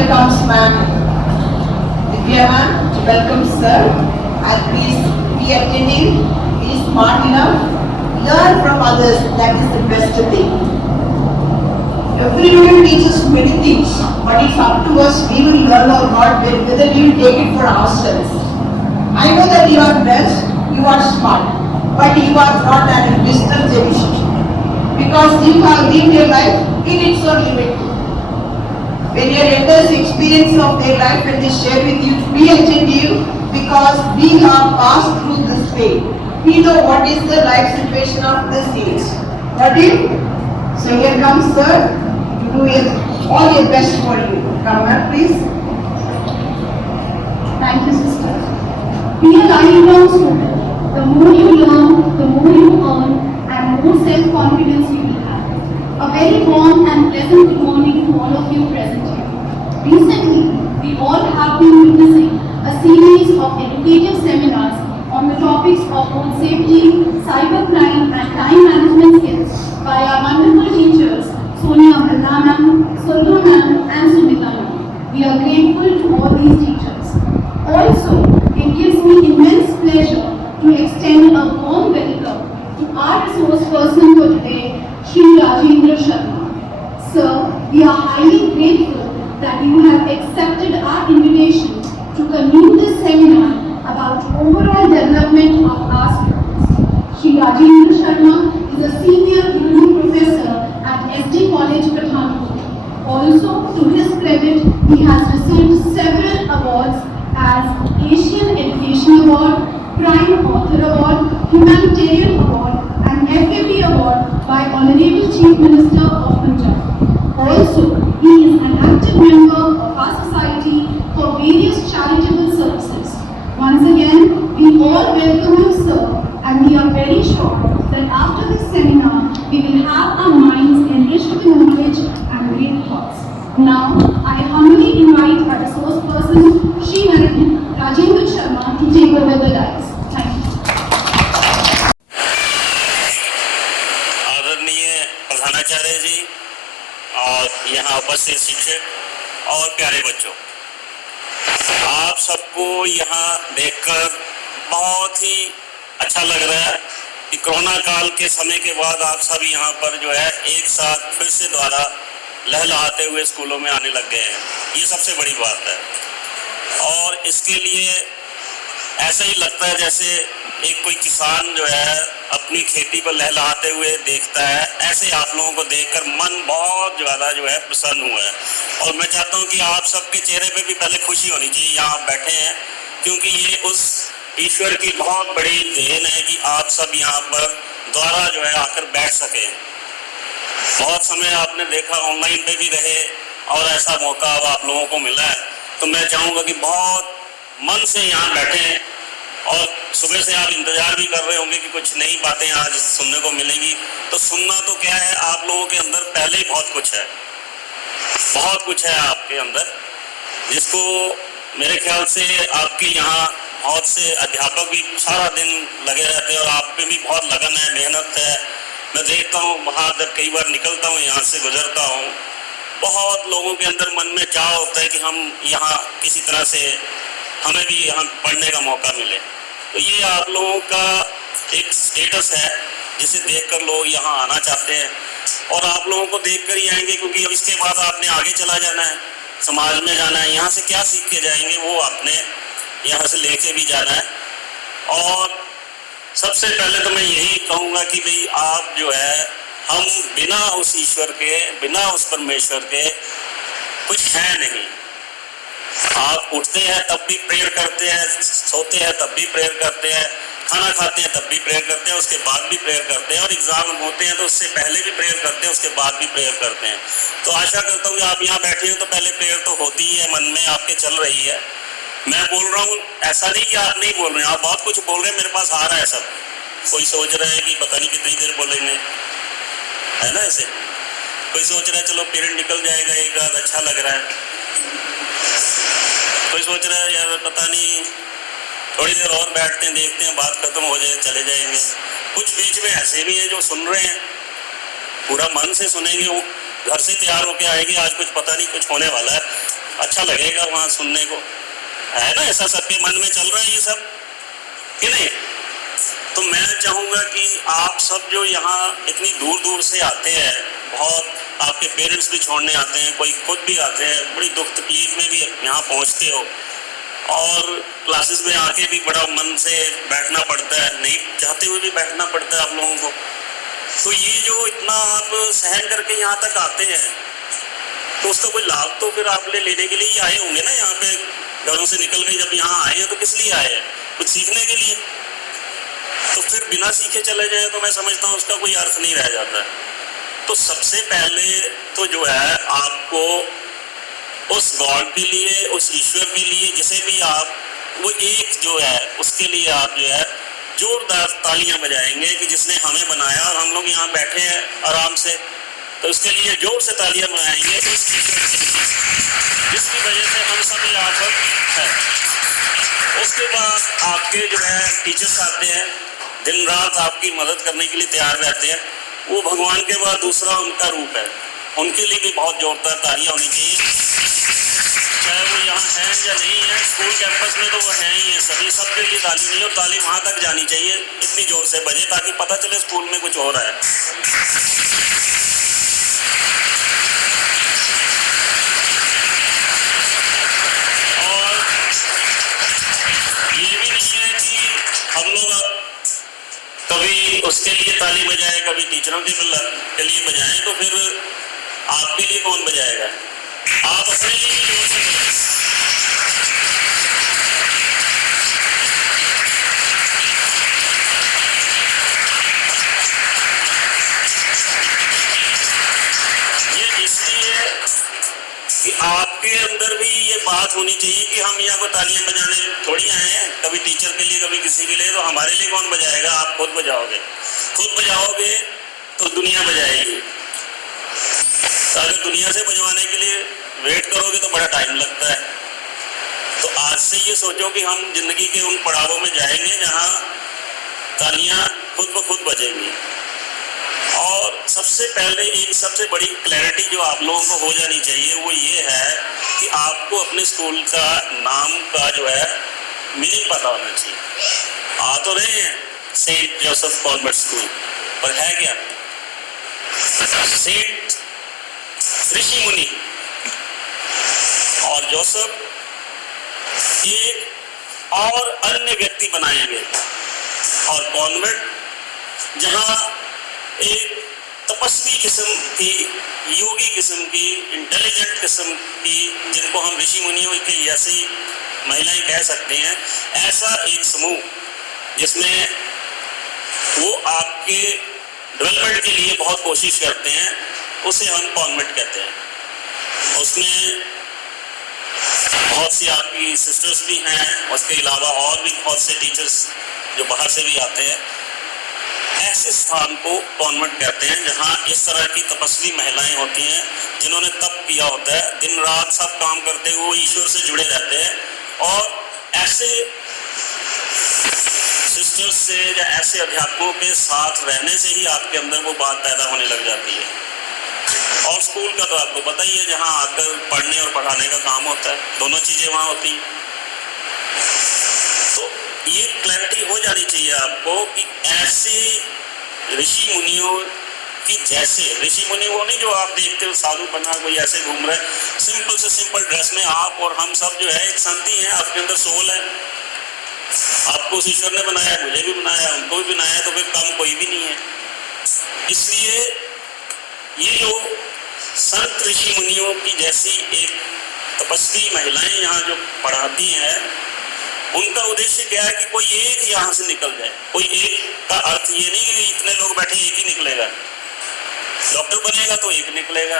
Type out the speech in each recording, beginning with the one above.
here comes ma'am. Divya ma'am, welcome sir. And please be attending, be smart enough, learn from others, that is the best thing. Everyone teaches many things, but it's up to us, we will learn or not, whether we will take it for ourselves. I know that you are blessed, you are smart, but you are not an wisdom generation. Because you have lived your life in its own limit. When your elders experience of their life and they share with you, we attentive because we have passed through this way. We know what is the life situation of this age. Got it? So here comes sir, to do all your best for you. Come on, please. Thank you, sister. Be a lifelong student. The more you learn, the more you earn, and more self-confidence you will have. A very warm and pleasant good morning to all of you present here. Recently, we all have been witnessing a series of educative seminars on the topics of road safety, cybercrime, and time management skills by our wonderful teachers, Sonia Bhalla ma'am, Sulma ma'am, and Sumita ma'am. We are grateful to all these teachers. Also, it gives me immense pleasure to extend a warm welcome to our resource person for today, Shri Rajendra Sharma. Sir, we are highly grateful that you have accepted our invitation to convene this seminar about overall development of our students. Shri Rajendra Sharma is a senior Urdu professor at SD College, Pathankot. Also, to his credit, he has received several awards as Asian Education Award, Prime Author Award, Humanitarian Award, and FAP Award by Honorable Chief Minister of Punjab. Also, he is an active member of our society for various charitable services. Once again, we all welcome you, sir, and we are very sure that after this seminar, we will have our minds enriched with knowledge and great thoughts. Now, I humbly invite our resource person, Shri Rajendra Sharma, to take over the dais. Thank you. आदरणीय प्रधानाचार्य जी और यहाँ उपस्थित शिक्षक और प्यारे बच्चों, आप सबको यहाँ देखकर बहुत ही अच्छा लग रहा है कि कोरोना काल के समय के बाद आप सब यहाँ पर जो है एक साथ फिर से द्वारा लहलहाते हुए स्कूलों में आने लग गए हैं। ये सबसे बड़ी बात है और इसके लिए ऐसा ही लगता है जैसे एक कोई किसान जो है अपनी खेती पर लहलहाते हुए देखता है, ऐसे आप लोगों को देखकर मन बहुत ज़्यादा जो है प्रसन्न हुआ है। और मैं चाहता हूं कि आप सबके चेहरे पे भी पहले खुशी होनी चाहिए, यहाँ आप बैठे हैं, क्योंकि ये उस ईश्वर की बहुत बड़ी देन है कि आप सब यहाँ पर द्वारा जो है आकर बैठ सकें। बहुत समय आपने देखा ऑनलाइन पे भी रहे और ऐसा मौका अब आप लोगों को मिला है, तो मैं चाहूँगा कि बहुत मन से यहाँ बैठें और सुबह से आप इंतजार भी कर रहे होंगे कि कुछ नई बातें आज सुनने को मिलेंगी। तो सुनना तो क्या है, आप लोगों के अंदर पहले ही बहुत कुछ है, बहुत कुछ है आपके अंदर, जिसको मेरे ख्याल से आपके यहाँ बहुत से अध्यापक भी सारा दिन लगे रहते हैं और आप पे भी बहुत लगन है, मेहनत है। मैं देखता हूँ वहाँ जब कई बार निकलता हूँ, यहाँ से गुजरता हूँ, बहुत लोगों के अंदर मन में चाह होता है कि हम यहाँ किसी तरह से हमें भी यहाँ पढ़ने का मौका मिले। तो ये आप लोगों का एक स्टेटस है जिसे देखकर लोग यहाँ आना चाहते हैं और आप लोगों को देखकर ही आएंगे, क्योंकि अब इसके बाद आपने आगे चला जाना है, समाज में जाना है, यहाँ से क्या सीख के जाएंगे वो आपने यहाँ से लेके भी जाना है। और सबसे पहले तो मैं यही कहूँगा कि भाई आप जो है, हम बिना उस ईश्वर के, बिना उस परमेश्वर के कुछ है नहीं। आप उठते हैं तब भी प्रेयर करते हैं, सोते हैं तब भी प्रेयर करते हैं, खाना खाते हैं तब भी प्रेयर करते हैं, उसके बाद भी प्रेयर करते हैं, और एग्जाम होते हैं तो उससे पहले भी प्रेयर करते हैं, उसके बाद भी प्रेयर करते हैं। तो आशा करता हूँ कि आप यहाँ बैठे हैं तो पहले प्रेयर तो होती ही है, मन में आपके चल रही है। मैं बोल रहा हूँ, ऐसा नहीं कि आप नहीं बोल रहे हैं, आप बहुत कुछ बोल रहे हैं, मेरे पास आ रहा है सब। कोई सोच रहा है कि पता नहीं कितनी देर बोलेंगे, है ना, ऐसे कोई सोच रहा है चलो पीरियड निकल जाएगा एक आध, अच्छा लग रहा है। कोई सोच रहा है यार पता नहीं थोड़ी देर और बैठते हैं, देखते हैं बात खत्म हो जाए, चले जाएंगे। कुछ बीच में ऐसे भी हैं जो सुन रहे हैं, पूरा मन से सुनेंगे, वो घर से तैयार होके आएंगे, आज कुछ पता नहीं कुछ होने वाला है, अच्छा लगेगा वहाँ सुनने को, है ना? ऐसा सबके मन में चल रहा है ये सब कि नहीं? तो मैं चाहूँगा कि आप सब जो यहाँ इतनी दूर दूर से आते हैं, बहुत आपके पेरेंट्स भी छोड़ने आते हैं, कोई खुद भी आते हैं, बड़ी दुख तकलीफ में भी यहाँ पहुँचते हो, और क्लासेस में आके भी बड़ा मन से बैठना पड़ता है, नहीं चाहते हुए भी बैठना पड़ता है आप लोगों को। तो ये जो इतना आप सहन करके यहाँ तक आते हैं, तो उसका कोई लाभ तो फिर आप लेने के लिए ही आए होंगे ना यहाँ पे। घरों से निकल के जब यहाँ आए हैं तो किस लिए आए हैं? कुछ सीखने के लिए। तो फिर बिना सीखे चले जाए तो मैं समझता हूँ उसका कोई अर्थ नहीं रह जाता। तो सबसे पहले तो जो है आपको उस गॉड के लिए, उस ईश्वर के लिए, जिसे भी आप, वो एक जो है उसके लिए आप जो है जोरदार तालियां बजाएंगे कि जिसने हमें बनाया और हम लोग यहाँ बैठे हैं आराम से, तो उसके लिए जोर से तालियां बजाएंगे उस ईश्वर के लिए जिसकी वजह से हम सब यहाँ पर हैं। उसके बाद आपके जो है टीचर्स आते हैं, दिन रात आपकी मदद करने के लिए तैयार रहते हैं, वो भगवान के बाद दूसरा उनका रूप है, उनके लिए भी बहुत जोरदार तालियां होनी चाहिए। चाहे वो यहाँ हैं या नहीं है, स्कूल कैंपस में तो वो हैं ही हैं, सभी सबके लिए ताली नहीं, और ताली वहाँ तक जानी चाहिए, इतनी जोर से बजे ताकि पता चले स्कूल में कुछ हो रहा है। ये भी नहीं है कि हम लोग कभी उसके लिए ताली बजाए, कभी टीचरों के लिए बजाएं, तो फिर आपके लिए कौन बजाएगा? आप अपने लिए भी जोर से बजाएं। ये इसलिए कि आपके अंदर भी ये बात होनी चाहिए कि हम यहाँ को तालियां बजाने थोड़ी आए हैं, कभी टीचर के लिए कभी किसी के लिए, तो हमारे लिए कौन बजाएगा? आप खुद बजाओगे। खुद बजाओगे तो दुनिया बजाएगी। अगर दुनिया से बजवाने के लिए वेट करोगे तो बड़ा टाइम लगता है। तो आज से ये सोचो कि हम जिंदगी के उन पड़ावों में जाएंगे जहाँ तालियां खुद ब खुद बजेंगी। और सबसे पहले एक सबसे बड़ी क्लैरिटी जो आप लोगों को हो जानी चाहिए वो ये है कि आपको अपने स्कूल का नाम का जो है मीनिंग पता होना चाहिए। आ तो रहे हैं सेंट जोसेफ कॉन्वेंट स्कूल, पर है क्या? सेंट ऋषि मुनि और जोसेफ एक और अन्य व्यक्ति बनाएंगे, और कॉन्वेंट जहां एक तपस्वी किस्म की, योगी किस्म की, इंटेलिजेंट किस्म की, जिनको हम ऋषि मुनियों की जैसी महिलाएं कह सकते हैं, ऐसा एक समूह जिसमें वो आपके डेवलपमेंट के लिए बहुत कोशिश करते हैं, उसे हम कॉन्वेंट कहते हैं। उसमें बहुत सी आपकी सिस्टर्स भी हैं, उसके अलावा और भी बहुत से टीचर्स जो बाहर से भी आते हैं। ऐसे स्थान को कॉन्वेंट कहते हैं जहाँ इस तरह की तपस्वी महिलाएं होती हैं जिन्होंने तप किया होता है, दिन रात सब काम करते हुए ईश्वर से जुड़े रहते हैं, और ऐसे सिस्टर्स से या ऐसे अध्यापकों के साथ रहने से ही आपके अंदर वो बात पैदा होने लग जाती है। और स्कूल का तो आपको पता ही है, जहाँ आकर पढ़ने और पढ़ाने का काम होता है, दोनों चीजें वहाँ होती हैं। तो ये क्लैरिटी हो जानी चाहिए आपको कि ऐसे ऋषि मुनियों की जैसे, ऋषि मुनि वो नहीं जो आप देखते हो साधु बना कोई ऐसे घूम रहे, सिंपल से सिंपल ड्रेस में आप और हम सब जो है एक संति हैं, आपके अंदर सोल है। आपको उस ईश्वर ने बनाया, मुझे भी बनाया, उनको भी बनाया, तो फिर कम कोई भी नहीं है। इसलिए ये जो संत ऋषि मुनियों की जैसी एक तपस्वी महिलाएं यहाँ जो पढ़ाती हैं, उनका उद्देश्य क्या है कि कोई एक यहाँ से निकल जाए। कोई एक का अर्थ ये नहीं कि इतने लोग बैठे एक ही निकलेगा। डॉक्टर बनेगा तो एक निकलेगा,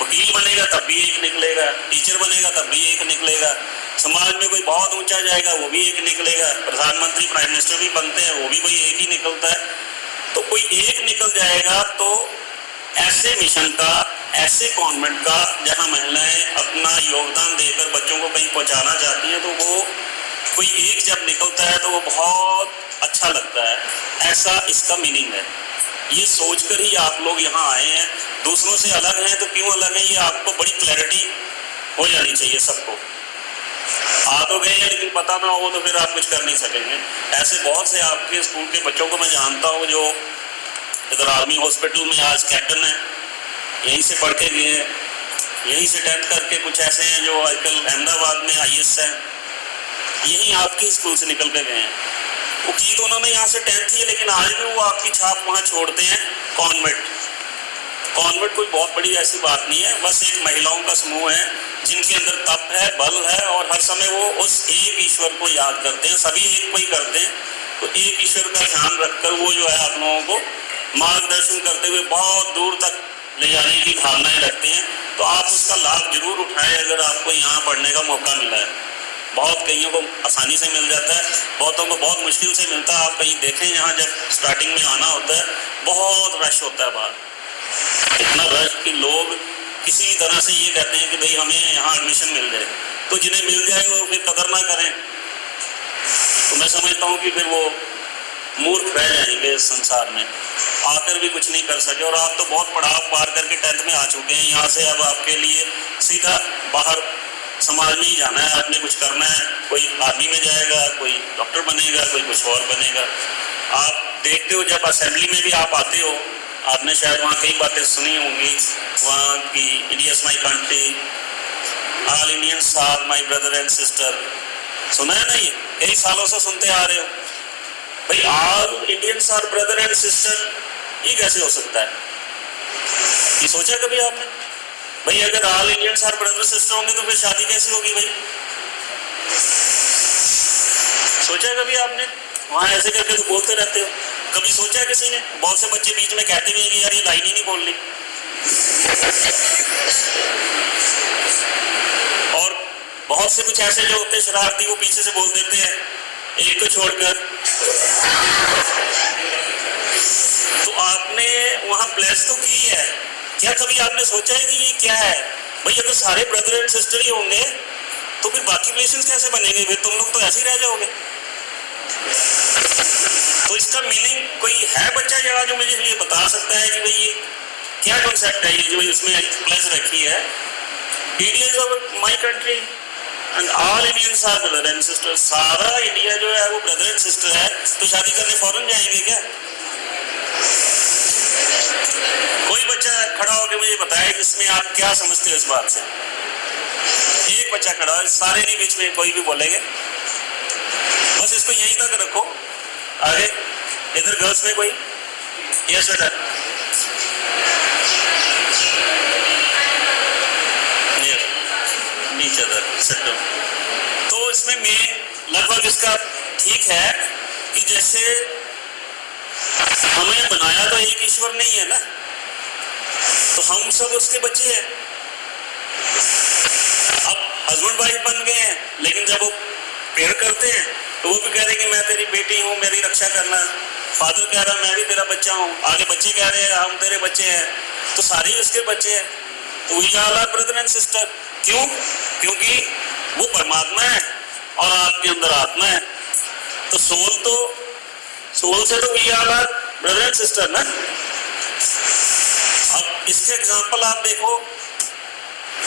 वकील बनेगा तब भी एक निकलेगा, टीचर बनेगा तब भी एक निकलेगा, समाज में कोई बहुत ऊंचा जाएगा वो भी एक निकलेगा, प्रधानमंत्री प्राइम मिनिस्टर भी बनते हैं वो भी कोई एक ही निकलता है। तो कोई एक निकल जाएगा। तो ऐसे मिशन का, ऐसे कॉन्वेंट का जहाँ महिलाएं अपना योगदान देकर बच्चों को कहीं पहुँचाना चाहती हैं, तो वो कोई एक जब निकलता है तो वो बहुत अच्छा लगता है। ऐसा इसका मीनिंग है। ये सोचकर ही आप लोग यहाँ आए हैं। दूसरों से अलग हैं तो क्यों अलग हैं, ये आपको बड़ी क्लैरिटी हो जानी चाहिए सबको। आ तो गए हैं लेकिन पता ना हो तो फिर आप कुछ कर नहीं सकेंगे। ऐसे बहुत से आपके स्कूल के बच्चों को मैं जानता हूँ जो इधर आर्मी हॉस्पिटल में आज कैप्टन है, यहीं से पढ़ के गए हैं, यहीं से 10th करके कुछ ऐसे हैं जो आजकल अहमदाबाद में IAS हैं, यहीं आपके स्कूल से निकल के गए हैं। वो की तो उन्होंने यहाँ से 10th ही है, लेकिन आज भी वो आपकी छाप वहाँ छोड़ते हैं। कॉन्वेंट कोई बहुत बड़ी ऐसी बात नहीं है, बस एक महिलाओं का समूह है जिनके अंदर तप है, बल है, और हर समय वो उस एक ईश्वर को याद करते हैं। सभी एक को ही करते हैं, तो एक ईश्वर का ध्यान रखकर वो जो है आप लोगों को मार्गदर्शन करते हुए बहुत दूर तक ले जाने की भावनाएं रखते हैं। तो आप उसका लाभ जरूर उठाएं अगर आपको यहाँ पढ़ने का मौका मिला है। बहुत कईयों को आसानी से मिल जाता है, बहुतों को बहुत मुश्किल से मिलता है। आप कहीं देखें, यहाँ जब स्टार्टिंग में आना होता है बहुत रश होता है बाहर, इतना रश कि लोग किसी भी तरह से ये कहते हैं कि भाई हमें यहाँ एडमिशन मिल जाए। तो जिन्हें मिल जाए वो फिर कदर ना करें, तो मैं समझता हूँ कि फिर वो मूर्ख रह जाएंगे इस संसार में, आकर भी कुछ नहीं कर सके। और आप तो बहुत पड़ाव पार करके 10th में आ चुके हैं, यहाँ से अब आपके लिए सीधा बाहर समाज में ही जाना है, आपने कुछ करना है। कोई आर्मी में जाएगा, कोई डॉक्टर बनेगा, कोई कुछ और बनेगा। आप देखते हो जब असेंबली में भी आप आते हो, आपने शायद वहाँ कई बातें सुनी होंगी, वहाँ की India is my country, all Indians are my brother and sister, सुना है ना? ये कई सालों से सुनते आ रहे हो। भाई all Indians are brother and sister, ये कैसे हो सकता है? ये सोचा कभी आपने? भाई अगर all Indians are brother sister होंगे तो फिर शादी कैसे होगी भाई? सोचा कभी आपने? वहां ऐसे करके तो बोलते रहते हो, कभी सोचा किसी ने? बहुत से बच्चे बीच में कहते भी हैं कि यार ये लाइन ही नहीं बोलनी। और बहुत से कुछ ऐसे जो होते हैं शरारती, वो पीछे से बोल देते हैं एक को छोड़कर। तो आपने वहां ब्लेस तो की है, क्या कभी आपने सोचा है कि ये क्या है? भाई अगर सारे ब्रदर एंड सिस्टर ही होंगे तो फिर बाकी रिलेशंस कैसे बनेंगे? फिर तुम लोग तो ऐसे ही रह जाओगे। तो इसका मीनिंग कोई है बच्चा जरा जो मुझे ये बता सकता है कि भाई ये क्या कॉन्सेप्ट है, ये जो इसमें प्लस रखी है? India is my country and all Indians are brother and sister. सारा इंडिया जो है वो ब्रदर एंड सिस्टर है, तो शादी करने फौरन जाएंगे क्या? कोई बच्चा खड़ा होकर मुझे बताए जिसमें आप क्या समझते हो इस बात से? एक बच्चा खड़ा हो, सारे नहीं बीच में कोई भी बोलेंगे। बस इसको यहीं तक रखो। आगे इधर गर्ल्स में कोई? यस बेटा, नीचे इधर। तो इसमें मेन लगभग इसका ठीक है कि जैसे हमें बनाया तो एक ईश्वर नहीं है ना, तो हम सब उसके बच्चे हैं। अब हस्बैंड वाइफ बन गए हैं, लेकिन जब वो प्रेयर करते हैं तो वो भी कह रहे हैं कि मैं तेरी बेटी हूँ, मेरी रक्षा करना। फादर कह रहा है मैं भी तेरा बच्चा हूँ, आगे बच्चे कह रहे हैं हम तेरे बच्चे हैं, तो सारे ही उसके बच्चे हैं। तो we are brother and sister. क्यों? क्योंकि वो परमात्मा है और आपके अंदर आत्मा है, तो सोल से तो we are brother and sister ना। अब इसके एग्जाम्पल आप देखो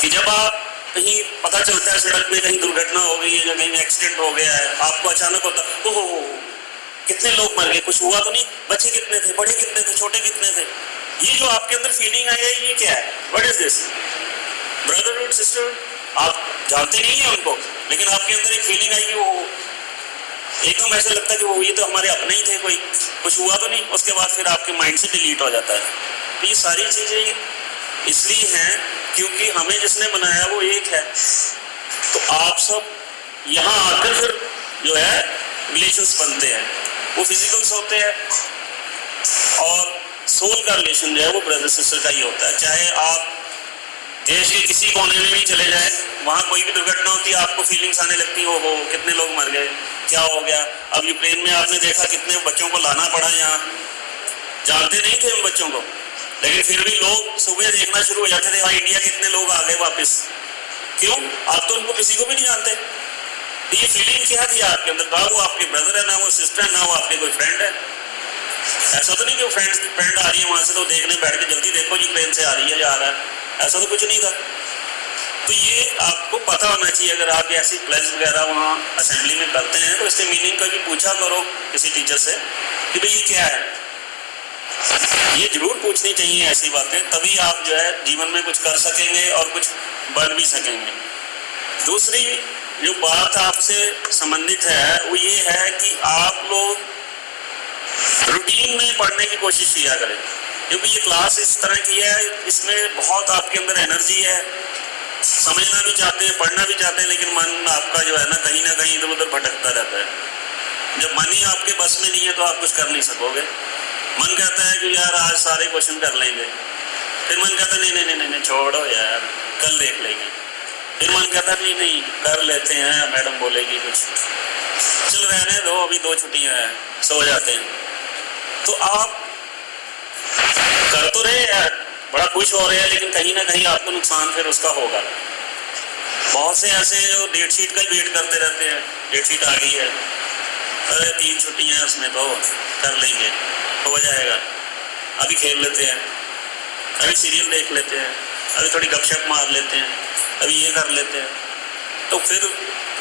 कि जब आप कहीं पता चलता है सड़क में कहीं दुर्घटना हो गई है या कहीं एक्सीडेंट हो गया है, आपको अचानक होता है ओहो कितने लोग मर गए, कुछ हुआ तो नहीं, बच्चे कितने थे, बड़े कितने थे, छोटे कितने थे, ये जो आपके अंदर फीलिंग आई है ये क्या है? What is this? Brotherhood sister. आप जानते नहीं है उनको, लेकिन आपके अंदर एक फीलिंग आई कि वो एकदम ऐसा लगता है कि वो ये तो हमारे अपने ही थे, कोई कुछ हुआ तो नहीं, उसके बाद फिर आपके माइंड से डिलीट हो जाता है। तो ये सारी चीजें इसलिए हैं क्योंकि हमें जिसने बनाया वो एक है। तो आप सब यहाँ आकर फिर जो है रिलेशंस बनते हैं, वो फिजिकल्स होते हैं, और सोल का रिलेशन जो है वो ब्रदर सिस्टर का ही होता है। चाहे आप देश के किसी कोने में भी चले जाए, वहाँ कोई भी दुर्घटना होती है, आपको फीलिंग्स आने लगती है वो कितने लोग मर गए, क्या हो गया। अब यूक्रेन में आपने देखा कितने बच्चों को लाना पड़ा यहाँ, जानते नहीं थे उन बच्चों को, लेकिन फिर भी लोग सुबह देखना शुरू हो जाते थे भाई इंडिया कितने लोग आ गए वापस। क्यों? आप तो उनको किसी को भी नहीं जानते। तो ये फीलिंग क्या थी आपके अंदर? ना वो आपके ब्रदर है, ना वो सिस्टर है, ना वो आपके कोई फ्रेंड है। ऐसा तो नहीं कि फ्रेंड आ रही है वहां से तो देखने बैठ के जल्दी देखो जी ट्रेन से आ रही है या आ रहा है, ऐसा तो कुछ नहीं था। तो ये आपको पता होना चाहिए। अगर आप ऐसी प्लेज वगैरह वहाँ असेंबली में करते हैं तो इसके मीनिंग कभी पूछा करो किसी टीचर से कि भाई ये क्या है। ये जरूर पूछनी चाहिए ऐसी बातें, तभी आप जो है जीवन में कुछ कर सकेंगे और कुछ बढ़ भी सकेंगे। दूसरी जो बात आपसे संबंधित है वो ये है कि आप लोग रूटीन में पढ़ने की कोशिश किया करें, क्योंकि ये क्लास इस तरह की है, इसमें बहुत आपके अंदर एनर्जी है, समझना भी चाहते हैं, पढ़ना भी चाहते हैं, लेकिन मन आपका जो है ना कहीं इधर उधर भटकता रहता है। जब मन ही आपके बस में नहीं है तो आप कुछ कर नहीं सकोगे। मन कहता है कि यार आज सारे क्वेश्चन कर लेंगे, फिर मन कहता है नहीं छोड़ो यार कल देख लेंगे, फिर मन कहता है नहीं कर लेते हैं, मैडम बोलेगी कुछ, चल रहने दो अभी 2 छुट्टियां हैं, सो जाते हैं। तो आप कर तो रहे यार, बड़ा खुश हो रहे हैं, लेकिन कहीं ना कहीं आपको नुकसान फिर उसका होगा। बहुत से ऐसे जो डेट शीट का ही वेट करते रहते हैं, डेट शीट आ गई है, अरे 3 छुट्टियां हैं उसमें तो कर लेंगे, हो जाएगा, अभी खेल लेते हैं, अभी सीरियल देख लेते हैं, अभी थोड़ी गपशप मार लेते हैं, अभी ये कर लेते हैं। तो फिर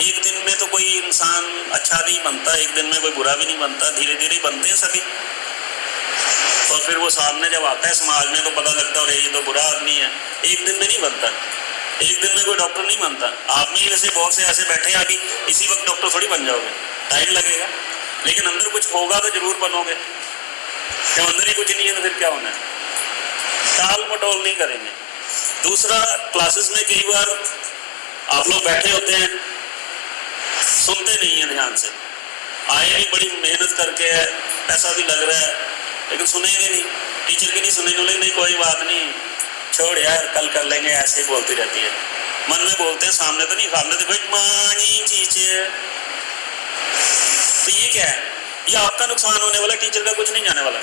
एक दिन में तो कोई इंसान अच्छा नहीं बनता, एक दिन में कोई बुरा भी नहीं बनता, धीरे धीरे बनते हैं सभी। और फिर वो सामने जब आता है समाज में तो पता लगता है ये तो बुरा आदमी है। एक दिन में नहीं बनता, एक दिन में कोई डॉक्टर नहीं बनता। आप में वैसे बहुत से ऐसे बैठे हैं अभी इसी वक्त डॉक्टर थोड़ी बन जाओगे, टाइम लगेगा, लेकिन अंदर कुछ होगा तो जरूर बनोगे। जब अंदर ही कुछ नहीं है तो फिर क्या होना है, टाल मटोल नहीं करेंगे। दूसरा, क्लासेस में कई बार आप लोग बैठे होते हैं, सुनते नहीं है ध्यान से, आए भी बड़ी मेहनत करके है, पैसा भी लग रहा है, लेकिन सुनेंगे नहीं, टीचर की नहीं सुनेंगे, बोलेंगे नहीं कोई बात नहीं छोड़ यार कल कर लेंगे, ऐसे ही बोलती रहती है। मन में बोलते हैं, सामने तो नहीं, सामने तो गुड मॉर्निंग टीचर। तो ये क्या है, ये आपका नुकसान होने वाला, टीचर का कुछ नहीं जाने वाला।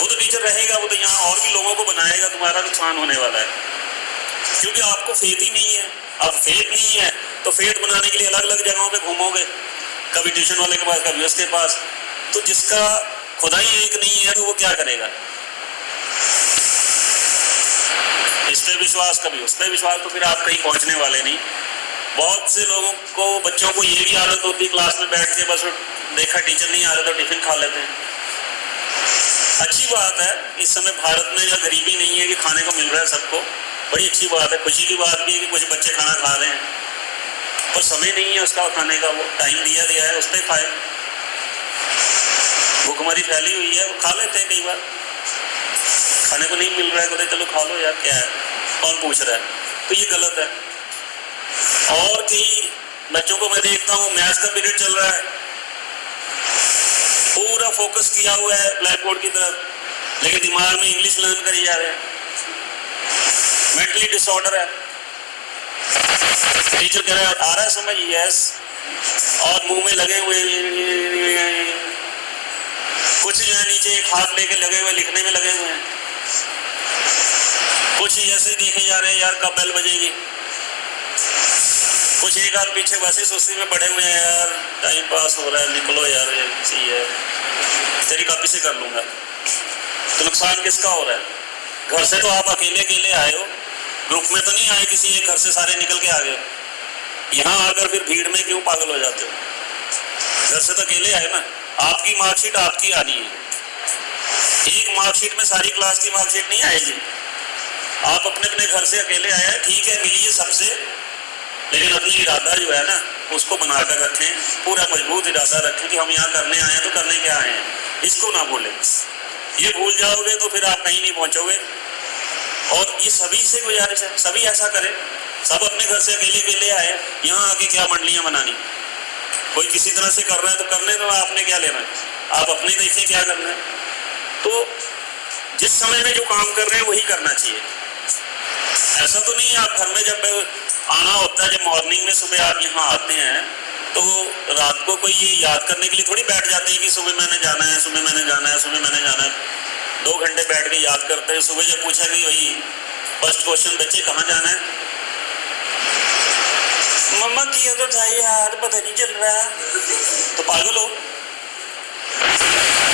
वो तो टीचर रहेगा, वो तो यहाँ और भी लोगों को बनाएगा, तुम्हारा नुकसान होने वाला है, क्योंकि आपको फेथ ही नहीं है। अब फेथ नहीं है तो फेथ बनाने के लिए अलग अलग जगहों पे घूमोगे, कभी ट्यूशन वाले के पास, कभी उसके पास। तो जिसका खुदा ही एक नहीं है तो वो क्या करेगा, इस पे विश्वास कभी उस पे विश्वास, तो फिर आप कहीं पहुंचने वाले नहीं। बहुत से लोगों को, बच्चों को ये भी आदत होती है क्लास में बैठ के बस देखा टीचर नहीं आ रहा तो टिफिन खा लेते हैं। अच्छी बात है, इस समय भारत में जब गरीबी नहीं है कि खाने को मिल रहा है सबको, बड़ी अच्छी बात है, खुशी की बात भी है कि कुछ बच्चे खाना खा रहे हैं, पर समय नहीं है उसका खाने का, वो टाइम दिया है उस पर खाए। भूखमरी फैली हुई है, वो खा लेते हैं, कई बार खाने को नहीं मिल रहा है तो चलो खा लो यार, क्या है, कौन पूछ रहा है। तो ये गलत है। और कई बच्चों को मैं देखता हूँ, मैथ्स का पीरियड चल रहा है, पूरा फोकस किया हुआ है ब्लैक बोर्ड की तरफ, लेकिन दिमाग में इंग्लिश लर्न करी जा रहे हैं, मेंटली डिसऑर्डर है। टीचर कह रहा है आ रहा है समझ, यस, और मुंह में लगे हुए, कुछ जो है नीचे एक हाथ लेके लगे हुए, लिखने में लगे हुए हैं, कुछ ऐसे देखे जा रहे हैं यार कब बेल बजेगी, कुछ एक हाथ पीछे वैसे सुस्ती में पड़े हुए हैं, यार टाइम पास हो रहा है, निकलो यार, ये सही है, तेरी कॉपी से कर लूंगा। तो नुकसान किसका हो रहा है? घर से तो आप अकेले अकेले आए हो, ग्रुप में तो नहीं आए, किसी एक घर से सारे निकल के आ गए। यहाँ आकर फिर भीड़ में क्यों पागल हो जाते हो? घर से तो अकेले आए ना, आपकी मार्कशीट आपकी आनी है, एक मार्कशीट में सारी क्लास की मार्कशीट नहीं आएगी। आप अपने अपने घर से अकेले आए हैं, ठीक है, मिलिए सबसे, लेकिन अपनी इरादा जो है ना उसको बनाकर रखें, पूरा मजबूत इरादा रखें कि हम यहाँ करने आए हैं तो करने क्या आए हैं, इसको ना भूलें। ये भूल जाओगे तो फिर आप कहीं नहीं पहुँचोगे। और ये सभी से गुजारिश है, सभी ऐसा करें, सब अपने घर से अकेले अकेले आए, यहाँ आके क्या मंडलियाँ बनानी, कोई किसी तरह से कर रहा है तो करने दो, आपने क्या लेना है, आप अपने देखें क्या करना है। तो जिस समय में जो काम कर रहे हैं वही करना चाहिए। ऐसा तो नहीं है आप घर में जब आना होता है, जब मॉर्निंग में सुबह आप यहाँ आते हैं तो रात को कोई ये याद करने के लिए थोड़ी बैठ जाते हैं कि सुबह मैंने जाना है, सुबह मैंने जाना है, सुबह मैंने जाना है। 2 घंटे बैठ के याद करते हैं। सुबह जब पूछा कि वही फर्स्ट क्वेश्चन, बच्चे कहाँ जाना है, मम्मा किया तो था यार, पता नहीं चल रहा। तो पागल हो,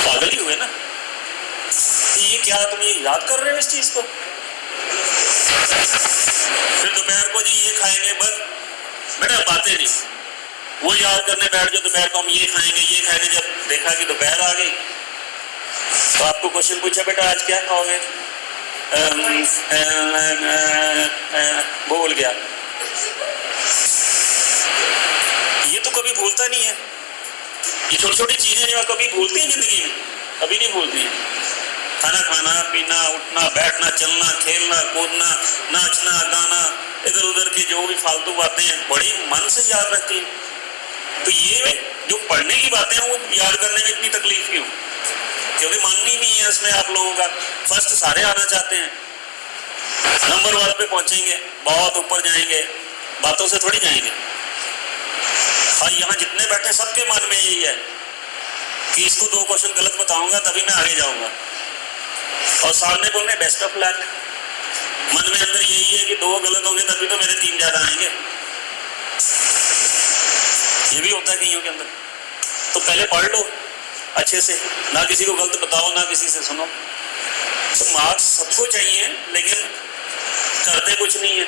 पागल ही हुए ना। ये क्या तुम ये याद कर रहे हो इस चीज को? फिर दोपहर को जी ये खाएंगे, बस बेटा बातें नहीं, वो याद करने बैठ जाओ दोपहर को हम ये खाएंगे ये खाएंगे। जब देखा कि दोपहर आ गई तो आपको क्वेश्चन पूछा बेटा आज क्या खाओगे, भूल गया। ये तो कभी भूलता नहीं है, ये छोटी छोटी चीजें जो कभी भूलती हैं जिंदगी में, कभी नहीं भूलती हैं। खाना खाना पीना उठना बैठना चलना खेलना कूदना नाचना गाना, इधर उधर की जो भी फालतू बातें हैं बड़ी मन से याद रखती हैं। तो ये जो पढ़ने की बातें हैं वो याद करने में इतनी तकलीफ क्यों, क्योंकि मन ही नहीं है इसमें आप लोगों का। फर्स्ट सारे आना चाहते हैं, नंबर 1 पे पहुंचेंगे, बहुत ऊपर जाएंगे, बातों से थोड़ी जाएंगे। और यहाँ जितने बैठे सबके मन में यही है कि इसको 2 क्वेश्चन गलत बताऊंगा तभी मैं आगे जाऊंगा, और सामने बोल रहे बेस्ट ऑफ लक। मन में अंदर यही है कि 2 गलत होंगे तभी तो मेरे 3 ज्यादा आएंगे। ये भी होता है कईयों के अंदर। तो पहले पढ़ लो अच्छे से, ना किसी को गलत बताओ ना किसी से सुनो। तो मार्क्स सबको चाहिए लेकिन करते कुछ नहीं है।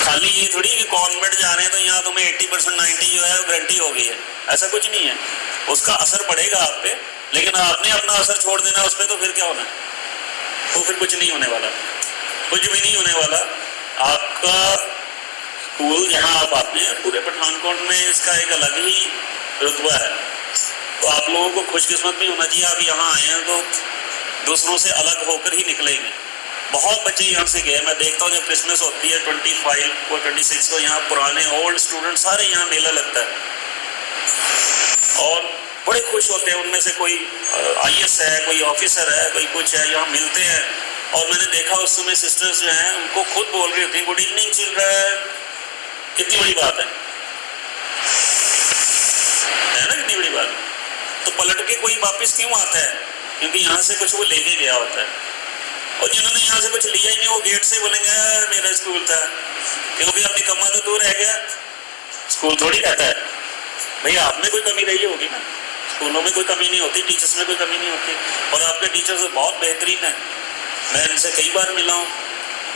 खाली ये थोड़ी कि कॉन्वेंट जा रहे हैं तो यहाँ तुम्हें 80% 90 जो है वो गारंटी हो गई है, ऐसा कुछ नहीं है। उसका असर पड़ेगा आप पे, लेकिन आपने अपना असर छोड़ देना उस पर, तो फिर क्या होना, तो फिर कुछ नहीं होने वाला, कुछ भी नहीं होने वाला। आपका स्कूल जहाँ आप आते हैं पूरे पठानकोट में इसका एक अलग ही रुतबा है। तो आप लोगों को खुशकिस्मत भी होना चाहिए, आप यहाँ आए हैं तो दूसरों से अलग होकर ही निकलेंगे। बहुत बच्चे यहाँ से गए, मैं देखता हूँ जब क्रिसमस होती है 25 को 26 को, यहाँ पुराने ओल्ड स्टूडेंट सारे यहाँ मेला लगता है और बड़े खुश होते हैं। उनमें से कोई IAS है, कोई ऑफिसर है, कोई कुछ है, यहाँ मिलते हैं। और मैंने देखा उस समय सिस्टर्स जो हैं उनको खुद बोल रही होती, गुड इवनिंग चिल्ड्रन। कितनी बड़ी बात है ना, कितनी बड़ी बात। तो पलट के कोई वापस क्यों आता है, क्योंकि यहाँ से कुछ वो लेके गया होता है। और जिन्होंने यहाँ से कुछ लिया ही नहीं वो गेट से बोलेंगे मेरा स्कूल था, क्योंकि अब निकम्मा तो दूर रह गया, स्कूल थोड़ी रहता है। भैया आप में कोई कमी रही होगी ना, स्कूलों में कोई कमी नहीं होती, टीचर्स में कोई कमी नहीं होती। और आपके टीचर्स बहुत बेहतरीन है, मैं इनसे कई बार मिला हूँ।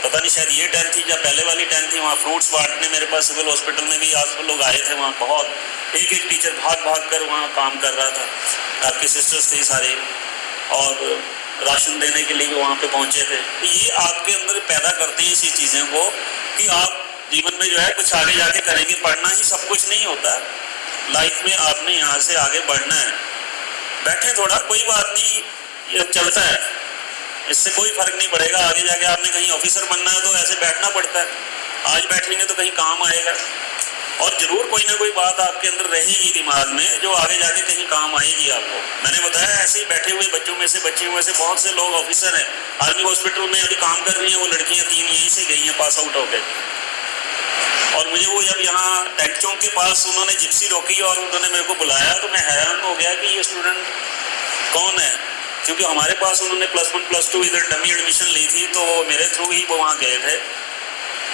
पता नहीं शायद ये 10th थी या पहले वाली 10th थी, वहाँ फ्रूट्स बांटने मेरे पास सिविल हॉस्पिटल में भी आज लोग आए थे। वहाँ बहुत एक टीचर भाग भाग कर वहाँ काम कर रहा था। आपकी सिस्टर्स थे सारे और राशन देने के लिए भी वहाँ पे पहुँचे थे। तो ये आपके अंदर पैदा करते हैं इसी चीज़ें को कि आप जीवन में जो है कुछ आगे जाके करेंगे। पढ़ना ही सब कुछ नहीं होता लाइफ में, आपने यहाँ से आगे बढ़ना है। बैठे थोड़ा, कोई बात नहीं, ये चलता है, इससे कोई फर्क नहीं पड़ेगा। आगे जाके आपने कहीं ऑफिसर बनना है तो ऐसे बैठना पड़ता है, आज बैठेंगे तो कहीं काम आएगा। और जरूर कोई ना कोई बात आपके अंदर रहेगी दिमाग में जो आगे जाके कहीं काम आएगी आपको। मैंने बताया ऐसे ही बैठे हुए बच्चों में से, बच्चियों में से बहुत से लोग ऑफिसर हैं, आर्मी हॉस्पिटल में अभी काम कर रही हैं। वो लड़कियां 3 यहीं से गई हैं पास आउट होकर। और मुझे वो जब यहाँ टैंक चौक के पास उन्होंने जिप्सी रोकी और उन्होंने मेरे को बुलाया तो मैं हैरान हो गया कि ये स्टूडेंट कौन है, क्योंकि हमारे पास उन्होंने +1 +2 इधर डमी एडमिशन ली थी, तो मेरे थ्रू ही वो वहाँ गए थे।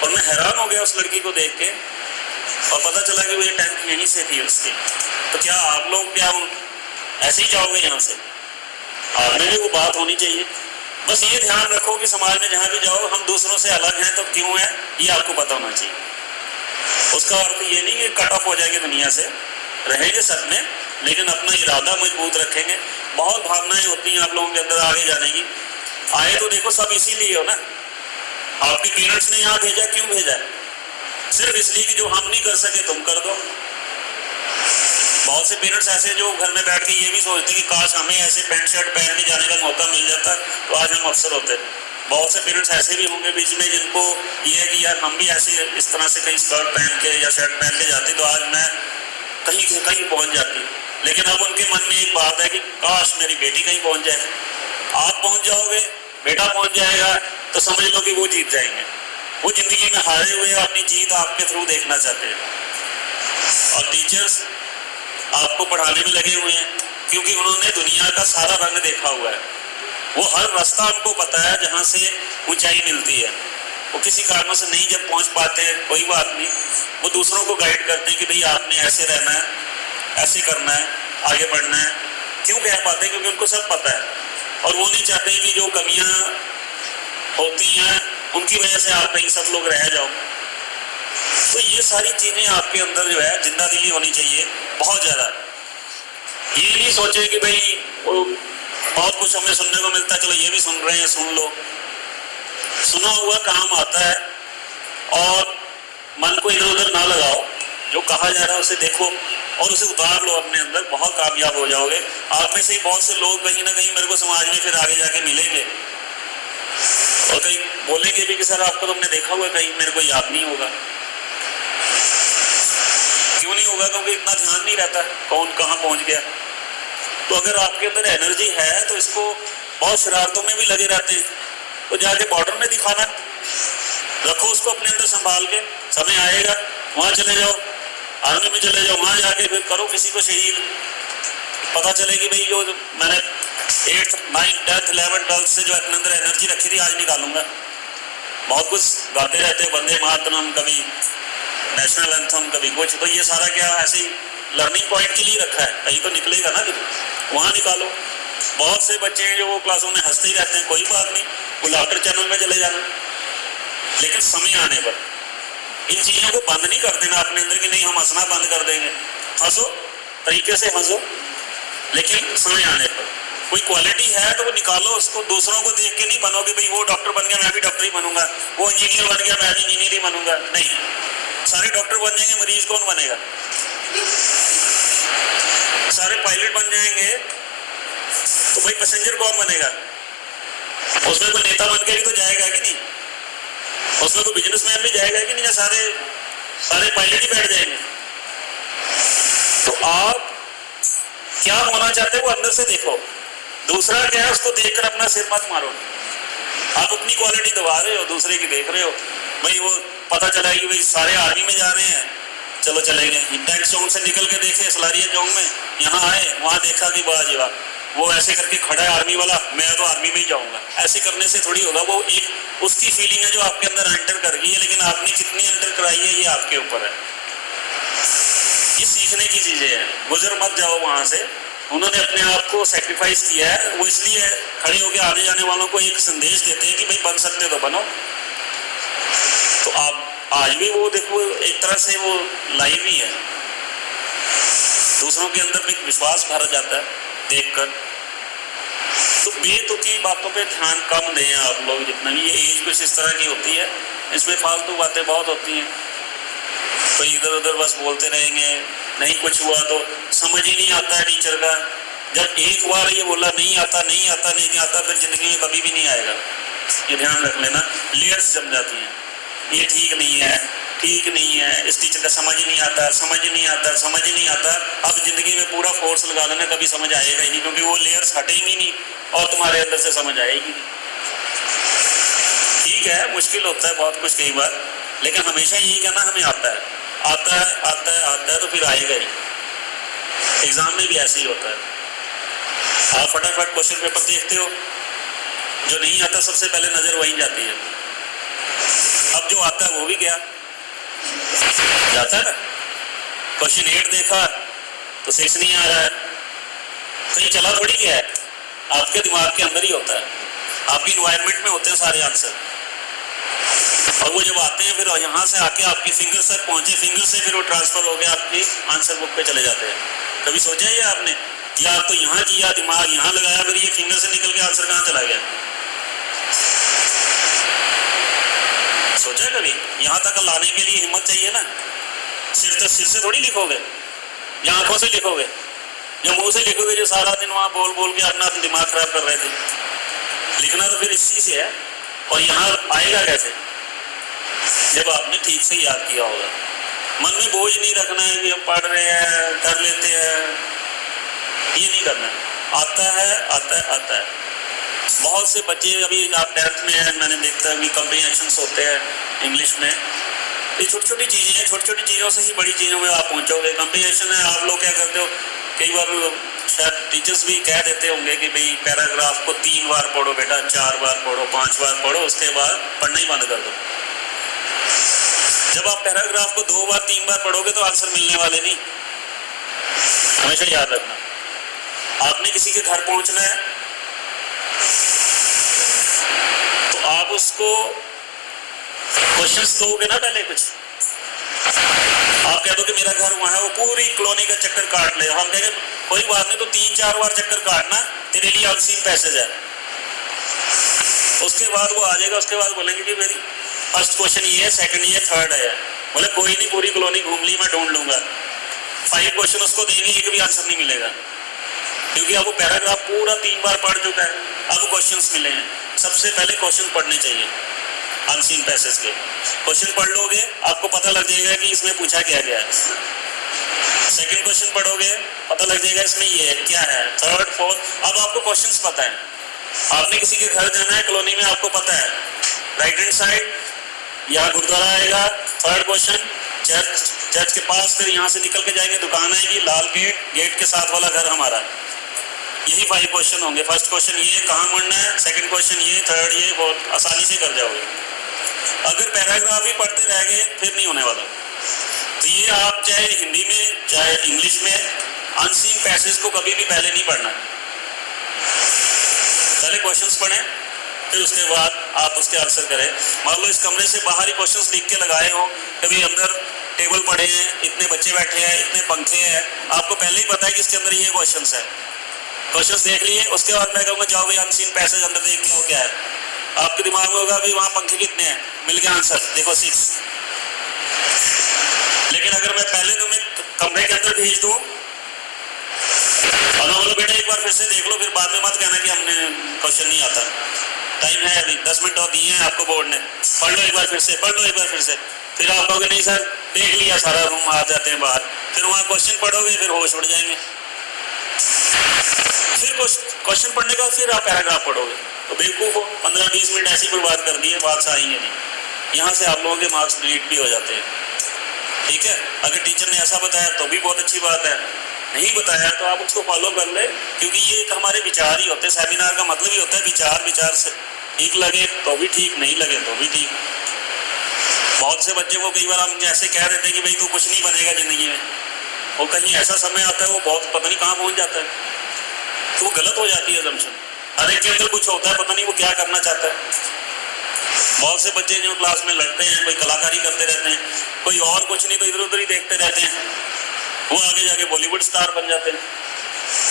और मैं हैरान हो गया उस लड़की को देख के, और पता चला कि वो ये 10th यहीं से थी उसकी। तो क्या आप लोग क्या ऐसे ही जाओगे यहाँ से? आप में भी वो बात होनी चाहिए। बस ये ध्यान रखो कि समाज में जहाँ भी जाओ हम दूसरों से अलग हैं, तो क्यों है ये आपको पता होना चाहिए। उसका अर्थ ये नहीं कि कट ऑफ हो जाएंगे दुनिया से, रहेंगे सब में, लेकिन अपना इरादा मजबूत रखेंगे। बहुत भावनाएं होती हैं आप लोगों के अंदर आगे जाने की। आए तो देखो सब इसीलिए हो ना, आपके पेरेंट्स ने यहाँ भेजा, क्यों भेजा? सिर्फ इसलिए कि जो हम नहीं कर सके तुम कर दो। बहुत से पेरेंट्स ऐसे जो घर में बैठ के ये भी सोचते कि काश हमें ऐसे पैंट शर्ट पहन के जाने का मौका मिल जाता तो आज हम अफसर होते। बहुत से पेरेंट्स ऐसे भी होंगे बीच में जिनको ये है कि यार हम भी ऐसे इस तरह से कहीं स्कर्ट पहन के या शर्ट पहन के जाते तो आज मैं कहीं से कहीं पहुंच जाती। लेकिन अब उनके मन में एक बात है कि काश मेरी बेटी कहीं पहुंच जाए। आप पहुंच जाओगे, बेटा पहुंच जाएगा तो समझ लो कि वो जीत जाएंगे। वो जिंदगी में हारे हुए अपनी जीत आपके थ्रू देखना चाहते हैं। और टीचर्स आपको पढ़ाने में लगे हुए हैं क्योंकि उन्होंने दुनिया का सारा रंग देखा हुआ है। वो हर रास्ता उनको पता है जहाँ से ऊंचाई मिलती है। वो किसी कारणों से नहीं जब पहुँच पाते हैं, कोई बात नहीं, वो दूसरों को गाइड करते हैं कि भाई आपने ऐसे रहना है, ऐसे करना है, आगे बढ़ना है। क्यों कह पाते हैं? क्योंकि उनको सब पता है। और वो नहीं चाहते कि जो कमियाँ होती हैं उनकी वजह से आप कहीं सब लोग रह जाओ। तो ये सारी चीजें आपके अंदर जो है जिंदा दिली होनी चाहिए बहुत ज्यादा। ये नहीं सोचे कि भाई वो बहुत कुछ हमें सुनने को मिलता है, चलो ये भी सुन रहे हैं, सुन लो। सुना हुआ काम आता है, और मन को इधर उधर ना लगाओ, जो कहा जा रहा है उसे देखो और उसे उतार लो अपने अंदर, बहुत कामयाब हो जाओगे। आप में से बहुत से लोग कहीं ना कहीं मेरे को समाज में फिर आगे जाके मिलेंगे और कहीं बोलेंगे भी कि सर आपको तो हमने देखा हुआ, कहीं मेरे को याद नहीं होगा। क्यों नहीं होगा? क्योंकि इतना ध्यान नहीं रहता कौन कहाँ पहुंच गया। तो अगर आपके अंदर एनर्जी है तो इसको, बहुत शरारतों में भी लगे रहते हैं, तो जाके बॉर्डर में दिखाना, रखो उसको अपने अंदर संभाल के। समय आएगा वहां चले जाओ, आर्मी में चले जाओ, वहां जाके फिर करो किसी को शहीद। पता चले कि भाई जो मैंने 8th 9th 10th 11th 12th से जो अपने अंदर एनर्जी रखी थी आज निकालूंगा। बहुत कुछ गाते रहते हैं, वंदे मातरम, कभी नेशनल एंथम, कभी कुछ। तो ये सारा क्या ऐसे ही लर्निंग पॉइंट के लिए रखा है, कहीं तो निकलेगा ना, वहां निकालो। बहुत से बच्चे हैं जो वो क्लासों में हंसते ही रहते हैं, कोई बात नहीं, वो लाफ्टर चैनल में चले जाना। लेकिन समय आने पर इन चीजों को बंद नहीं कर देना अपने अंदर कि नहीं हम हंसना बंद कर देंगे। हंसो, तरीके से हंसो, लेकिन समय आने पर कोई क्वालिटी है तो वो निकालो उसको। दूसरों को देख के नहीं बनो कि भाई वो डॉक्टर बन गया मैं भी डॉक्टर ही बनूंगा, वो इंजीनियर बन गया मैं भी इंजीनियर ही बनूंगा। नहीं, सारे डॉक्टर बन जाएंगे, मरीज कौन बनेगा? सारे पायलट बन जाएंगे तो भाई पैसेंजर कौन बनेगा? उसमें कोई नेता बन के भी तो जाएगा कि नहीं? उसमें कोई बिजनेसमैन भी जाएगा कि नहीं? या सारे पायलट ही बैठ जाएंगे? तो आप क्या होना चाहते हो वो अंदर से देखो। दूसरा क्या है उसको देखकर अपना सिर मत मारो। आप अपनी क्वालिटी दबा रहे हो, दूसरे की देख रहे हो। भाई वो पता चला कि भाई सारे आर्मी में जा रहे हैं, चलो चले गए। इंटेक्स चौक से निकल के देखे सलारिया चौक में, यहाँ आए, वहां देखा कि वाह जी वाह, वो ऐसे करके खड़ा है आर्मी वाला, मैं तो आर्मी में ही जाऊंगा। ऐसे करने से थोड़ी होगा। वो एक उसकी फीलिंग है जो आपके अंदर एंटर कर गई है, लेकिन आपने कितनी एंटर कराई है ये आपके ऊपर है। ये सीखने की चीजें हैं, गुजर मत जाओ वहां से। उन्होंने अपने आप को सेक्रीफाइस किया है, वो इसलिए खड़े होकर आने जाने वालों को एक संदेश देते हैं कि भाई बन सकते तो बनो। तो आप आज भी वो देखो एक तरह से वो लाइव ही है, दूसरों के अंदर भी विश्वास भर जाता है देखकर। तो बेतुकी बातों पे ध्यान कम दें आप लोग, जितना भी। ये एज कुछ इस तरह की होती है, इसमें फालतू बातें बहुत होती हैं, तो इधर उधर बस बोलते रहेंगे। नहीं कुछ हुआ तो समझ ही नहीं आता है टीचर का। जब एक बार ये बोला नहीं आता नहीं आता नहीं आता, फिर जिंदगी में कभी भी नहीं आएगा। ये ध्यान रख लेना, लेयर्स जम जाती हैं। ये ठीक नहीं है, ठीक नहीं है, इस टीचर का समझ ही नहीं आता, समझ ही नहीं आता, समझ ही नहीं आता। अब जिंदगी में पूरा फोर्स लगा लेना, कभी समझ आएगा ही नहीं, क्योंकि वो लेयर्स हटेंगी नहीं और तुम्हारे अंदर से समझ आएगी नहीं। ठीक है, मुश्किल होता है बहुत कुछ कई बार, लेकिन हमेशा यही कहना हमें आता है, आता है आता है आता है, तो फिर आएगा ही। एग्जाम में भी ऐसे ही होता है। आप फटाफट क्वेश्चन पेपर देखते हो, जो नहीं आता सबसे पहले नजर वहीं जाती है। अब जो आता है वो भी गया जाता है ना। क्वेश्चन 8 देखा तो 6 नहीं आ रहा है, कहीं चला थोड़ी गया है, आपके दिमाग के अंदर ही होता है, आपकी इन्वायरमेंट में होते हैं सारे आंसर। और वो जब आते हैं फिर यहाँ से आके आपकी फिंगर तक पहुंचे, फिंगर से फिर वो ट्रांसफर हो गया आपकी आंसर बुक पे चले जाते हैं। कभी सोचा है आपने कि आप तो यहाँ किया, दिमाग यहाँ लगाया, फिर ये फिंगर से निकल के आंसर कहाँ चला गया? सोचा है कभी? यहाँ तक लाने के लिए हिम्मत चाहिए ना। सिर से थोड़ी लिखोगे, या आंखों से लिखोगे, या मुंह से लिखोगे, जो सारा दिन वहां बोल बोल के अपना दिमाग खराब कर रहे थे। लिखना तो फिर इसी से है, और यहाँ आएगा कैसे? जब आपने ठीक से याद किया होगा। मन में बोझ नहीं रखना है कि हम पढ़ रहे हैं कर लेते हैं, ये नहीं करना है। आता है आता है आता है। बहुत से बच्चे, अभी आप 10th में हैं, मैंने देखता है कि कॉम्प्रीहेंशंस होते हैं इंग्लिश में। ये छोटी छोटी चीज़ें हैं, छोटी छोटी चीज़ों से ही बड़ी चीज़ों में आप पहुंचोगे। कॉम्प्रीहेंशन है, आप लोग क्या करते हो, कई बार शायद टीचर्स भी कह देते होंगे कि भाई पैराग्राफ को 3 बार पढ़ो बेटा, 4 बार पढ़ो, 5 बार पढ़ो, उसके बाद पढ़ना ही बंद कर दो। जब आप पैराग्राफ को 2 बार 3 बार पढ़ोगे तो आंसर मिलने वाले नहीं। हमेशा याद रखना, आपने किसी के घर पहुंचना है तो आप उसको क्वेश्चंस दोगे ना पहले कुछ, आप कह दो कि मेरा घर वहां है, वो पूरी कॉलोनी का चक्कर काट ले, हम कहेंगे कोई बात नहीं, तो 3-4 बार चक्कर काटना, तेरे लिए अनसीन पैसेज है। उसके बाद वो आ जाएगा, उसके बाद बोलेंगे कि मेरी फर्स्ट क्वेश्चन ये है, सेकंड ये, थर्ड है। बोले कोई नहीं, पूरी कॉलोनी घूम ली, मैं ढूंढ लूंगा। 5 क्वेश्चन उसको देंगे, एक भी आंसर नहीं मिलेगा, क्योंकि अब वो पैराग्राफ पूरा 3 बार पढ़ चुका है, अब क्वेश्चंस मिले हैं। सबसे पहले क्वेश्चन पढ़ने चाहिए अनसीन पैसेज के। क्वेश्चन पढ़ लोगे, आपको पता लग जाएगा कि इसमें पूछा क्या गया है। सेकंड क्वेश्चन पढ़ोगे, पता लग जाएगा इसमें ये है क्या है। थर्ड, फोर्थ, अब आपको क्वेश्चंस पता है। आपने किसी के घर जाना है कॉलोनी में, आपको पता है राइट हैंड साइड यहाँ गुरुद्वारा आएगा, थर्ड क्वेश्चन चर्च, चर्च के पास, फिर यहाँ से निकल के जाएंगे, दुकान आएगी, लाल गेट, गेट के साथ वाला घर हमारा। यही 5 क्वेश्चन होंगे। फर्स्ट क्वेश्चन ये कहाँ मुड़ना है, सेकंड क्वेश्चन ये, थर्ड ये, बहुत आसानी से कर जाओगे। अगर पैराग्राफ ही पढ़ते रह गए फिर नहीं होने वाला। तो ये आप चाहे हिंदी में चाहे इंग्लिश में अनसीन पैसेज को कभी भी पहले नहीं पढ़ना। पहले क्वेश्चंस पढ़ें, फिर उसके बाद आप उसके आंसर करें। मान लो इस कमरे से बाहर ही क्वेश्चंस लिख के लगाए हो, कभी अंदर टेबल पड़े हैं, इतने बच्चे बैठे हैं, इतने पंखे हैं, आपको पहले ही पता है कि इसके अंदर ये क्वेश्चंस है। क्वेश्चंस देख लिए, उसके बाद मैं कहूँगा जाओ भाई अनसीन पैसेज अंदर देख के हो क्या है। आपके दिमाग में होगा भाई वहाँ पंखे कितने हैं, मिल गया आंसर, देखो 6। लेकिन अगर मैं पहले तुम्हें कमरे के अंदर भेज दूँ और मैं बोलो बेटा एक बार फिर से देख लो, फिर बाद में मत कहना कि हमने क्वेश्चन नहीं आता, टाइम है अभी 10 मिनट और दिए हैं आपको बोर्ड ने, पढ़ लो एक बार फिर से, पढ़ लो एक बार फिर से। फिर आप कहोगे नहीं सर देख लिया सारा, रूम आ जाते हैं बाहर, फिर वहाँ क्वेश्चन पढ़ोगे, फिर होश उड़ जाएंगे। फिर क्वेश्चन पढ़ने के बाद फिर आप पैराग्राफ पढ़ोगे, तो बेवकूफ़ हो, 15-20 मिनट ऐसी बर्बाद कर दिए, मार्क्स आएंगे नहीं। यहाँ से आप लोगों के मार्क्स डिलीट भी हो जाते हैं। ठीक है, अगर टीचर ने ऐसा बताया तो भी बहुत अच्छी बात है, नहीं बताया तो आप उसको फॉलो कर ले, क्योंकि ये एक हमारे विचार ही होते हैं। सेमिनार का मतलब ही होता है विचार, विचार से ठीक लगे तो भी ठीक, नहीं लगे तो भी ठीक। बहुत से बच्चे को कई बार हम ऐसे कह देते हैं कि भाई तू कुछ नहीं बनेगा जिंदगी में, वो कहीं ऐसा समय आता है वो बहुत पता नहीं कहाँ पहुँच जाता है, तो वो गलत हो जाती है असम्पशन। हर एक के अंदर कुछ होता है, पता नहीं वो क्या करना चाहता है। बहुत से बच्चे जो क्लास में लड़ते हैं, कोई कलाकारी करते रहते हैं, कोई और कुछ नहीं तो इधर उधर ही देखते रहते हैं, वो आगे जाके बॉलीवुड स्टार बन जाते हैं,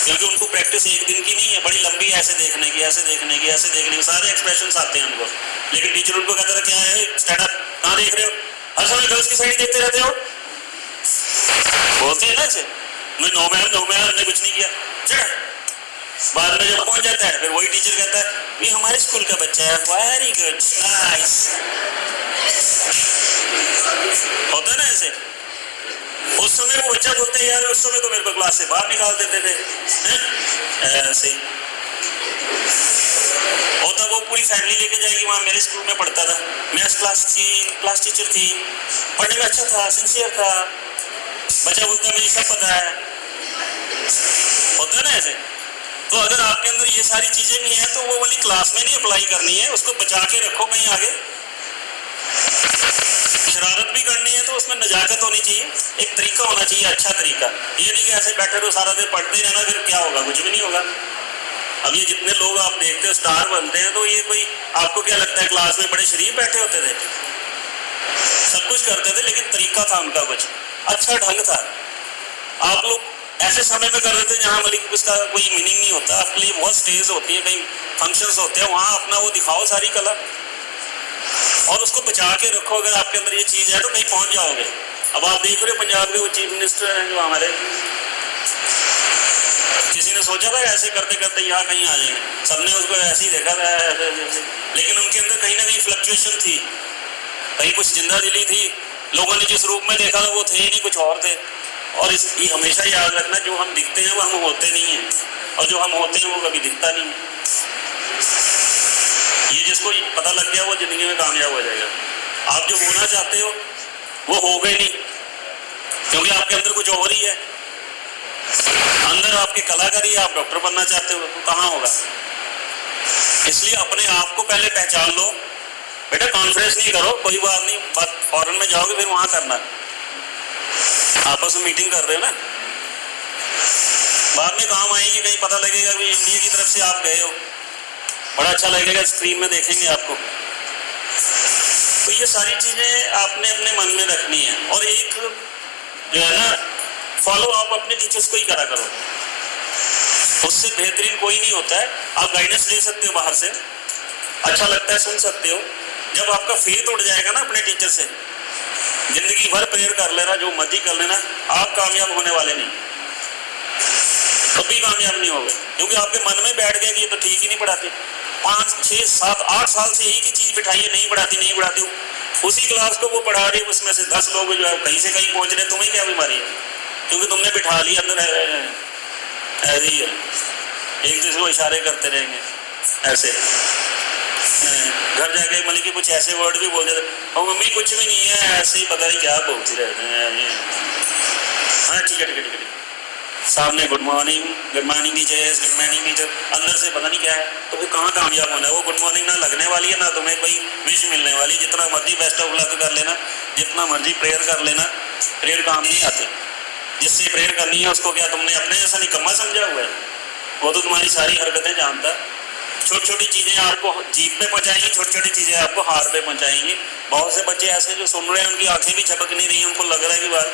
क्योंकि उनको प्रैक्टिस एक दिन की नहीं है, बड़ी लंबी है, ऐसे देखने की, ऐसे देखने की, ऐसे देखने की, सारे एक्सप्रेशंस आते हैं उनको। लेकिन टीचर उनको कहता है क्या है स्टैंड अप, कहाँ देख रहे हो, हर समय गर्ल्स की साइड देखते रहते हो, बोलते हैं ना ऐसे, नो मैम हमने कुछ नहीं किया। चल बाद में जब पहुंच जाता है फिर वही टीचर कहता है ये हमारे स्कूल का बच्चा है, वेरी गुड, नाइस। होता है ना ऐसे। उस समय वो बच्चा बोलते हैं यार उस समय तो मेरे को क्लास से बाहर निकाल देते थे, ऐसे ही होता। वो पूरी फैमिली लेके जाएगी, वहाँ मेरे स्कूल में पढ़ता था, मैथ्स क्लास टीचर थी, पढ़ने में अच्छा था, सिंसियर था। बच्चा बोलता मुझे सब पता है, होता है ना ऐसे। तो अगर आपके अंदर ये सारी चीजें भी हैं तो वो वाली क्लास में नहीं अप्लाई करनी है, उसको बचा के रखो कहीं आगे। शरारत भी करनी है तो उसमें नजाकत होनी चाहिए, एक तरीका होना चाहिए, अच्छा तरीका। ये नहीं कि ऐसे बैठे रहो सारा दिन पढ़ते रहना, फिर क्या होगा, कुछ भी नहीं होगा। अब ये जितने लोग आप देखते हो स्टार बनते हैं, तो ये कोई आपको क्या लगता है क्लास में बड़े शरीफ बैठे होते थे, सब कुछ करते थे, लेकिन तरीका था उनका कुछ अच्छा ढंग था। आप लोग ऐसे समय में कर देते जहाँ मतलब उसका कोई मीनिंग नहीं होता। आपके लिए बहुत स्टेज होती है, कहीं फंक्शंस होते हैं, वहाँ अपना वो दिखाओ सारी कला और उसको बचा के रखो। अगर आपके अंदर ये चीज़ है तो कहीं पहुँच जाओगे। अब आप देख रहे हो पंजाब के वो चीफ मिनिस्टर हैं जो हमारे, किसी ने सोचा था ऐसे करते करते यहाँ कहीं आ जाएंगे, सबने उसको ऐसे ही देखा था ऐसे। लेकिन उनके अंदर कहीं ना कहीं फ्लक्चुएशन थी, कहीं कुछ जिंदा दिली थी। लोगों ने जिस रूप में देखा था वो थे ही नहीं, कुछ और थे। और ये हमेशा याद रखना, जो हम दिखते हैं वो हम होते नहीं हैं, और जो हम होते हैं वो कभी दिखता नहीं है। ये जिसको पता लग गया वो जिंदगी में कामयाब हो जाएगा। आप जो होना चाहते हो वो हो गए नहीं, क्योंकि आपके अंदर कुछ और ही है। अंदर आपकी कलाकारी है, आप डॉक्टर बनना चाहते हो तो कहाँ होगा। इसलिए अपने आप को पहले पहचान लो। बेटा कॉन्फ्रेंस नहीं करो, कोई बात नहीं, बात फॉरेन में जाओगे फिर वहां करना, आपस में मीटिंग कर रहे हो ना, बाद में काम आएगी। कहीं पता लगेगा कि इंडिया की तरफ से आप गए हो, बड़ा अच्छा लगेगा, स्क्रीन में देखेंगे आपको। तो ये सारी चीजें आपने अपने मन में रखनी है। और एक जो है ना, फॉलो आप अपने टीचर्स को ही करा करो, उससे बेहतरीन कोई नहीं होता है। आप गाइडेंस ले सकते हो बाहर से, अच्छा लगता है सुन सकते हो। जब आपका फेथ उड़ जाएगा ना अपने टीचर से, जिंदगी भर प्रेयर कर लेना, जो मर्जी कर लेना, आप कामयाब होने वाले नहीं, कभी कामयाब नहीं होगे। क्योंकि आपके मन में बैठ गया कि ये तो ठीक ही नहीं पढ़ाते। 5, 6, 7, 8 साल से एक ही चीज बिठाई है, नहीं पढ़ाती नहीं पढ़ाती, उसी क्लास को वो पढ़ा रही है, उसमें से 10 लोग जो है कहीं से कहीं पहुंच रहे, तुम्हें क्या बीमारी है? क्योंकि तुमने बिठा लिया अंदर, ऐसे ही है, एक दूसरे को इशारे करते रहेंगे ऐसे। घर जाके मतलब कि कुछ ऐसे वर्ड भी बोल देते, और मम्मी कुछ भी नहीं है, ऐसे ही पता नहीं क्या बोलती रहते हैं। हाँ ठीक है ठीक है ठीक है, सामने good morning teachers, good morning teacher, अंदर से पता नहीं क्या है। तो वो कहाँ कामयाब होना है? वो गुड मॉर्निंग ना लगने वाली है, ना तुम्हें कोई विश मिलने वाली। जितना मर्जी बेस्ट ऑफ लक कर लेना, जितना मर्जी प्रेयर कर लेना, प्रेयर काम नहीं आती। जिससे प्रेयर करनी है उसको क्या तुमने अपने जैसा निकम्मा समझा हुआ है? वो तो तुम्हारी सारी हरकतें जानता है। छोटी छोटी चीज़ें आपको जीप पे पहुँचाएंगी, छोटी छोटी चीज़ें आपको हार पे पहुँचाएंगी। बहुत से बच्चे ऐसे जो सुन रहे हैं, उनकी आंखें भी झपक नहीं रही, उनको लग रहा है कि बात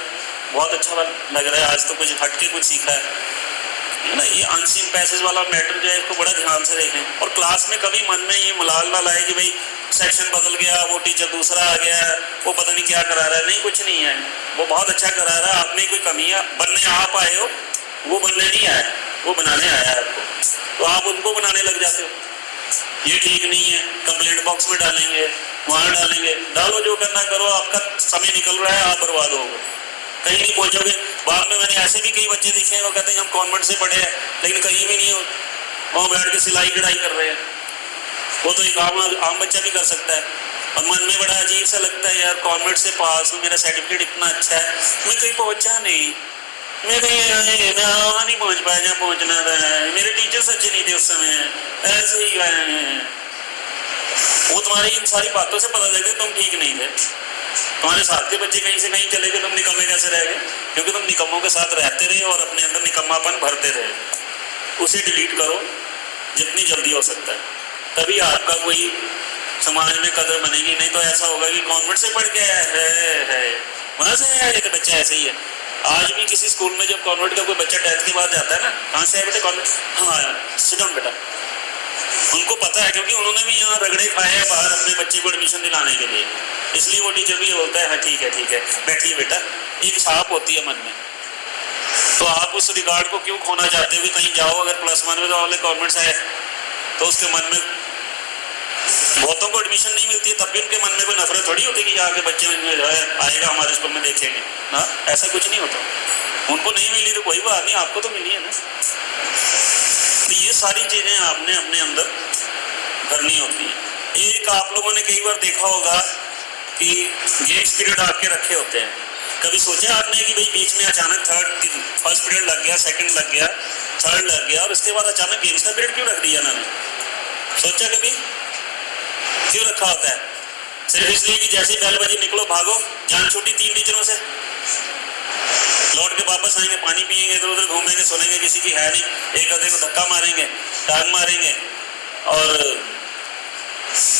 बहुत अच्छा लग रहा है, आज तो कुछ हट के कुछ सीखा है ना। ये अनसीन पैसेज वाला मैटर जो है, इसको बड़ा ध्यान से देखें। और क्लास में कभी मन में ये मलाल ना लाए कि भाई सेक्शन बदल गया, वो टीचर दूसरा आ गया, वो पता नहीं क्या करा रहा है। नहीं, कुछ नहीं है, वो बहुत अच्छा करा रहा है। आप में कोई कमी है, बनने आप आए हो, वो बनने नहीं आया, वो बनाने आया है आपको, तो आप उनको बनाने लग जाते हो। ये ठीक नहीं है, कंप्लेंट बॉक्स में डालेंगे, वहाँ डालेंगे, डालो, जो करना करो, आपका समय निकल रहा है, आप बर्बाद हो गए, कहीं नहीं पहुंचोगे। बाद में मैंने ऐसे भी कई बच्चे देखे हैं, वो कहते हैं हम कॉन्वेंट से पढ़े हैं, लेकिन कहीं भी नहीं हो, वहाँ बैठ के सिलाई कढ़ाई कर रहे हैं। वो तो एक आम बच्चा भी कर सकता है। और मन में बड़ा अजीब सा लगता है, यार कॉन्वेंट से पास हूँ, मेरा सर्टिफिकेट इतना अच्छा है, मैं कहीं पहुंचा नहीं, मैं कहीं मैं वहाँ नहीं पहुंच पाया जहाँ पहुंचना था, मेरे टीचर्स अच्छे नहीं थे उस समय, ऐसे ही वो तुम्हारी इन सारी बातों से पता चलता है तुम ठीक नहीं थे। तुम्हारे साथ के बच्चे कहीं से नहीं चले गए, तुम निकम्मे कैसे रह गए? क्योंकि तुम निकम्मों के साथ रहते रहे और अपने अंदर निकम्मापन भरते रहे। उसे डिलीट करो जितनी जल्दी हो सकता है, तभी आपका कोई समाज में कदर बनेगी। नहीं तो ऐसा होगा कि कॉन्वेंट से पढ़ के है वहां से है, ये तो बच्चा ऐसे ही है। आज भी किसी स्कूल में जब कॉन्वेंट का कोई बच्चा 10th के बाद जाता है ना, कहाँ से है बेटा कॉन्वेंट, हाँ सिट डाउन बेटा, उनको पता है, क्योंकि उन्होंने भी यहाँ रगड़े खाए हैं बाहर अपने बच्चे को एडमिशन दिलाने के लिए। इसलिए वो टीचर भी बोलता है हाँ ठीक है बैठिए बेटा। एक छाप होती है मन में, तो आप उस रिकॉर्ड को क्यों खोना चाहते हो? कि कहीं जाओ अगर +1 में तो वाले कॉन्वेंट से है, तो उसके मन में, बहुतों को एडमिशन नहीं मिलती है, तब भी उनके मन में कोई नफरत थोड़ी होती है कि यहाँ के बच्चे जो है आएगा हमारे स्कूल में देखेंगे ना, ऐसा कुछ नहीं होता। उनको नहीं मिली तो कोई बात नहीं, आपको तो मिली है ना। तो ये सारी चीजें आपने अपने अंदर करनी होती है। एक आप लोगों ने कई बार देखा होगा कि गेम्स पीरियड आपके रखे होते हैं। कभी सोचा आपने कि भाई बीच में अचानक फर्स्ट पीरियड लग गया, सेकंड लग गया, थर्ड लग गया, और उसके बाद अचानक गेम्स का पीरियड क्यों रख दिया ना? सोचा कभी क्यों रखा होता है? सिर्फ इसलिए कि जैसे बेल बजी निकलो भागो, जान छूटी 3 टीचरों से, लौट के वापस आएंगे, पानी पिएंगे, इधर उधर घूमेंगे, सोनेंगे, किसी की है नहीं, एक आधे को धक्का मारेंगे, टांग मारेंगे और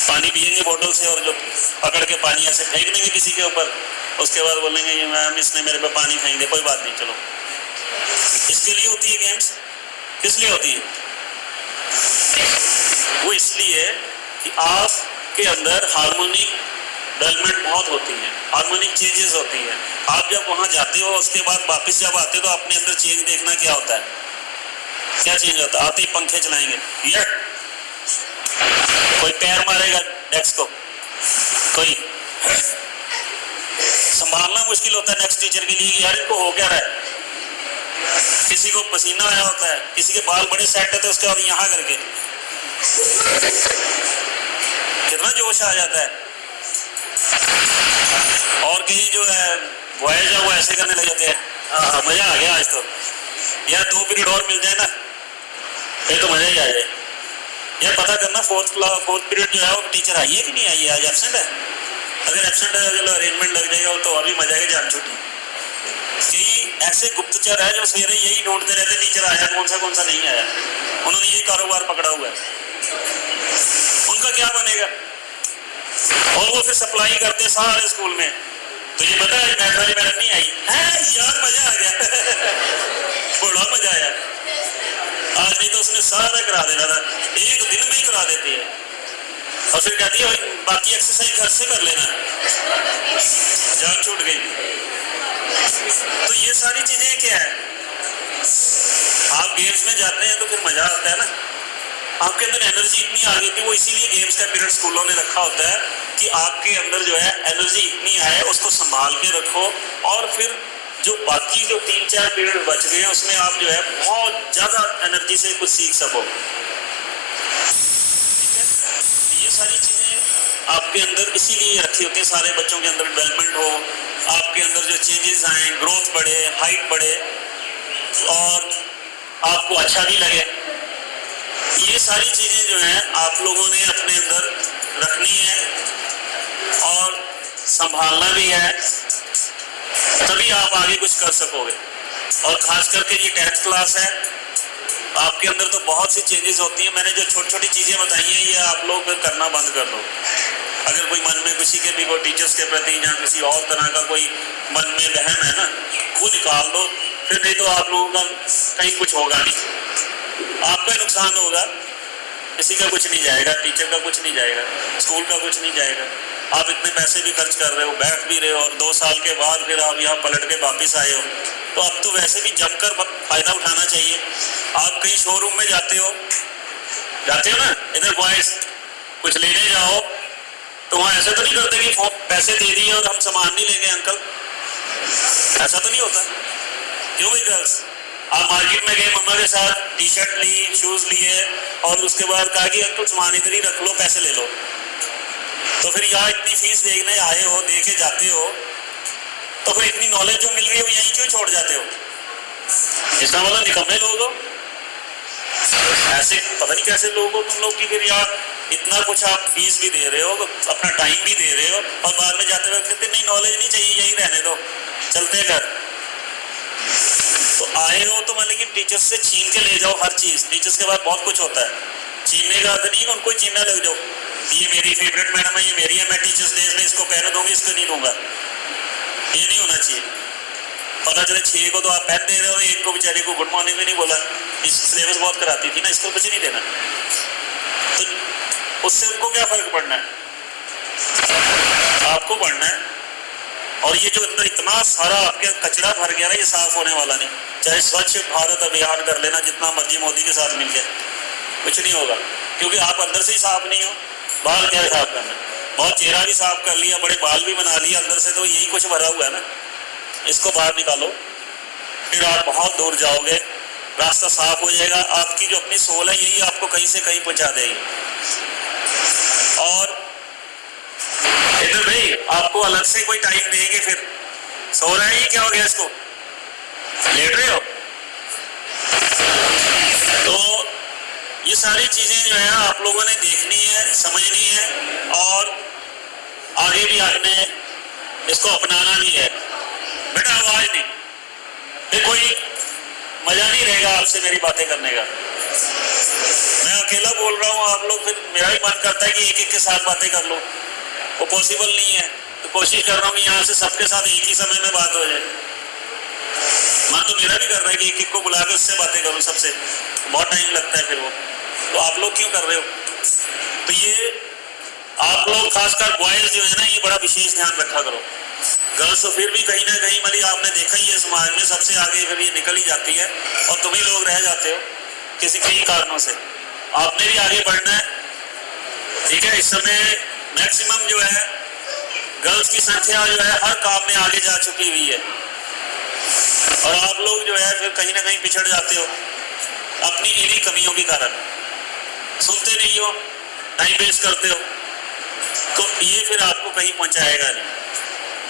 पानी पिएंगे बोतल से, और जो पकड़ के पानी ऐसे फेंक देंगे किसी के ऊपर, उसके बाद बोलेंगे ये मैम इसने मेरे पे पानी फेंक दिया, कोई बात नहीं चलो। इसके लिए होती है गेम्स। किस लिए होती है? वो इसलिए कि आपके अंदर हार्मोनिक डेवलपमेंट बहुत होती है, हार्मोनिक चेंजेस होती है। आप जब वहां जाते हो, उसके बाद वापस जब आते हो तो अपने अंदर चेंज देखना क्या होता है, क्या चेंज होता है? आते ही पंखे चलाएंगे, कोई पैर मारेगा डेस्क को, कोई संभालना मुश्किल होता है नेक्स्ट टीचर के लिए कि यार इनको हो क्या रहा है। किसी को पसीना आया होता है, किसी के बाल बड़े सेट होते हैं, उसके बाद यहाँ करके कितना जोश आ जाता है। और कहीं जो है बॉयज है वो ऐसे करने लग जाते हैं। मजा आ गया आज तो, यार 2 पीरियड और मिल जाए ना, फिर तो मजा ही आ जाए। यार पता करना फोर्थ पीरियड जो है वो टीचर आई है कि नहीं आई है, आज एब्सेंट है। अगर एब्सेंट है चलो अरेंजमेंट लग जाएगा, तो और भी मजा आएगा, जान छुट्टी। कई ऐसे गुप्तचर है जो सवेरे यही ढूंढते रहते टीचर आया कौन सा नहीं आया, उन्होंने यही कारोबार पकड़ा हुआ है। उनका क्या बनेगा? और वो फिर सप्लाई करते सारे स्कूल में। तो ये पता है मैथ वाली मैडम नहीं आई है यार, मजा आ गया बड़ा मजा आया। आज नहीं तो उसने सारा करा देना था, एक दिन में ही करा देती है। और फिर कहती है भाई बाकी एक्सरसाइज घर से कर लेना, जान छूट गई। तो ये सारी चीजें क्या है, आप गेम्स में जाते हैं तो फिर मजा आता है ना, आपके अंदर एनर्जी इतनी आ गई थी। वो इसीलिए गेम्स का पीरियड स्कूलों ने रखा होता है कि आपके अंदर जो है एनर्जी इतनी आए, उसको संभाल के रखो, और फिर जो बाकी जो 3-4 पीरियड बच गए हैं उसमें आप जो है बहुत ज्यादा एनर्जी से कुछ सीख सको। ये सारी चीजें आपके अंदर इसीलिए रखी होती है, सारे बच्चों के अंदर डेवलपमेंट हो, आपके अंदर जो चेंजेस आए, ग्रोथ बढ़े, हाइट बढ़े और आपको अच्छा भी लगे। ये सारी चीजें जो हैं आप लोगों ने अपने अंदर रखनी है और संभालना भी है, तभी आप आगे कुछ कर सकोगे। और खास करके ये 10th क्लास है, आपके अंदर तो बहुत सी चेंजेस होती हैं। मैंने जो छोटी छोटी चीजें बताई हैं ये आप लोग करना बंद कर दो। अगर कोई मन में किसी के भी कोई टीचर्स के प्रति या किसी और तरह का कोई मन में वहम है ना, वो निकाल दो, फिर नहीं तो आप लोगों का कहीं कुछ होगा नहीं, आपका नुकसान होगा, किसी का कुछ नहीं जाएगा, टीचर का कुछ नहीं जाएगा, स्कूल का कुछ नहीं जाएगा। आप इतने पैसे भी खर्च कर रहे हो, बैठ भी रहे हो, और 2 साल के बाद फिर आप यहाँ पलट के वापिस आए हो, तो अब तो वैसे भी जमकर फायदा उठाना चाहिए। आप कहीं शोरूम में जाते हो ना, इधर बॉयज कुछ लेने जाओ तो वहाँ ऐसा तो नहीं करते कि पैसे दे दिए और हम सामान नहीं लेंगे अंकल, ऐसा तो नहीं होता। क्यों भाई गर्ल्स, आप मार्केट में गए मम्मा के साथ, टी शर्ट ली, शूज लिए, और उसके बाद कहा कि अंकल सामान इधर ही रख लो, पैसे ले लो। तो फिर यहाँ इतनी फीस देखने आए हो, दे के जाते हो, तो फिर इतनी नॉलेज जो मिल रही है वो यहीं क्यों छोड़ जाते हो? इसका मतलब निकम्मे लोग हो, ऐसे पता नहीं कैसे लोग हो तुम लोग की फिर यार इतना कुछ आप फीस भी दे रहे हो, अपना टाइम भी दे रहे हो, और बाद में जाते हुए कहते नहीं नॉलेज नहीं चाहिए, यहीं रहने दो, चलते घर। तो आए हो तो मतलब कि टीचर्स से छीन के ले जाओ हर चीज। टीचर्स के बाद बहुत कुछ होता है, छीनने का अर्थ नहीं है उनको छीनने लग जाओ, ये मेरी फेवरेट मैडम है, ये मेरी है, मैं टीचर्स डे में इसको पेन दूंगी, इसको नहीं दूंगा, ये नहीं होना चाहिए। पता चले 6 को तो आप पेन दे रहे हो, 1 को बेचारे को गुड मॉर्निंग भी नहीं बोला, इस सिलेबस बहुत कराती थी ना, इसको कुछ नहीं देना, तो उससे उनको क्या फर्क पड़ना है? आपको पढ़ना है। और ये जो अंदर इतना सारा आपके कचरा भर गया ना, ये साफ होने वाला नहीं। चाहे स्वच्छ भारत अभियान कर लेना जितना मर्जी मोदी के साथ मिलकर, कुछ नहीं होगा, क्योंकि आप अंदर से ही साफ नहीं हो। बाहर क्या साफ करना, बहुत चेहरा भी साफ कर लिया, बड़े बाल भी बना लिया, अंदर से तो यही कुछ भरा हुआ है ना, इसको बाहर निकालो, फिर आप बहुत दूर जाओगे, रास्ता साफ हो जाएगा। आपकी जो अपनी सोल है यही आपको कहीं से कहीं पहुंचा देगी। और इधर भाई आपको अलग से कोई टाइम देंगे, फिर सो रहे हैं, क्या हो गया, इसको लेट रहे हो? तो ये सारी चीजें जो है आप लोगों ने देखनी है, समझनी है, और आगे भी आपने इसको अपनाना भी है। बेटा आवाज नहीं, फिर कोई मजा नहीं रहेगा आपसे मेरी बातें करने का। मैं अकेला बोल रहा हूँ, आप लोग, फिर मेरा भी मन करता है कि एक एक के साथ बातें कर लो, वो पॉसिबल नहीं है। तो कोशिश कर रहा हूँ कि यहाँ से सबके साथ एक ही समय में बात हो जाए। मन तो मेरा भी कर रहा है कि एक एक को बुला के उससे बातें करूँ सबसे, बहुत टाइम लगता है फिर वो। तो आप लोग क्यों कर रहे हो? तो ये आप लोग खासकर बॉयज जो है ना, ये बड़ा विशेष ध्यान रखा करो। गर्ल्स तो फिर भी कहीं ना कहीं मतलब आपने देखा ही है, समाज में सबसे आगे फिर ये निकल ही जाती है, और तुम ही लोग रह जाते हो किसी कई कारणों से। आपने भी आगे बढ़ना है, ठीक है। इस समय मैक्सिमम जो है गर्ल्स की संख्या जो है हर काम में आगे जा चुकी हुई है, और आप लोग जो है फिर कहीं ना कहीं पिछड़ जाते हो अपनी इन्हीं कमियों के कारण। सुनते नहीं हो, टाइम वेस्ट करते हो, तो ये फिर आपको कहीं पहुंचाएगा नहीं।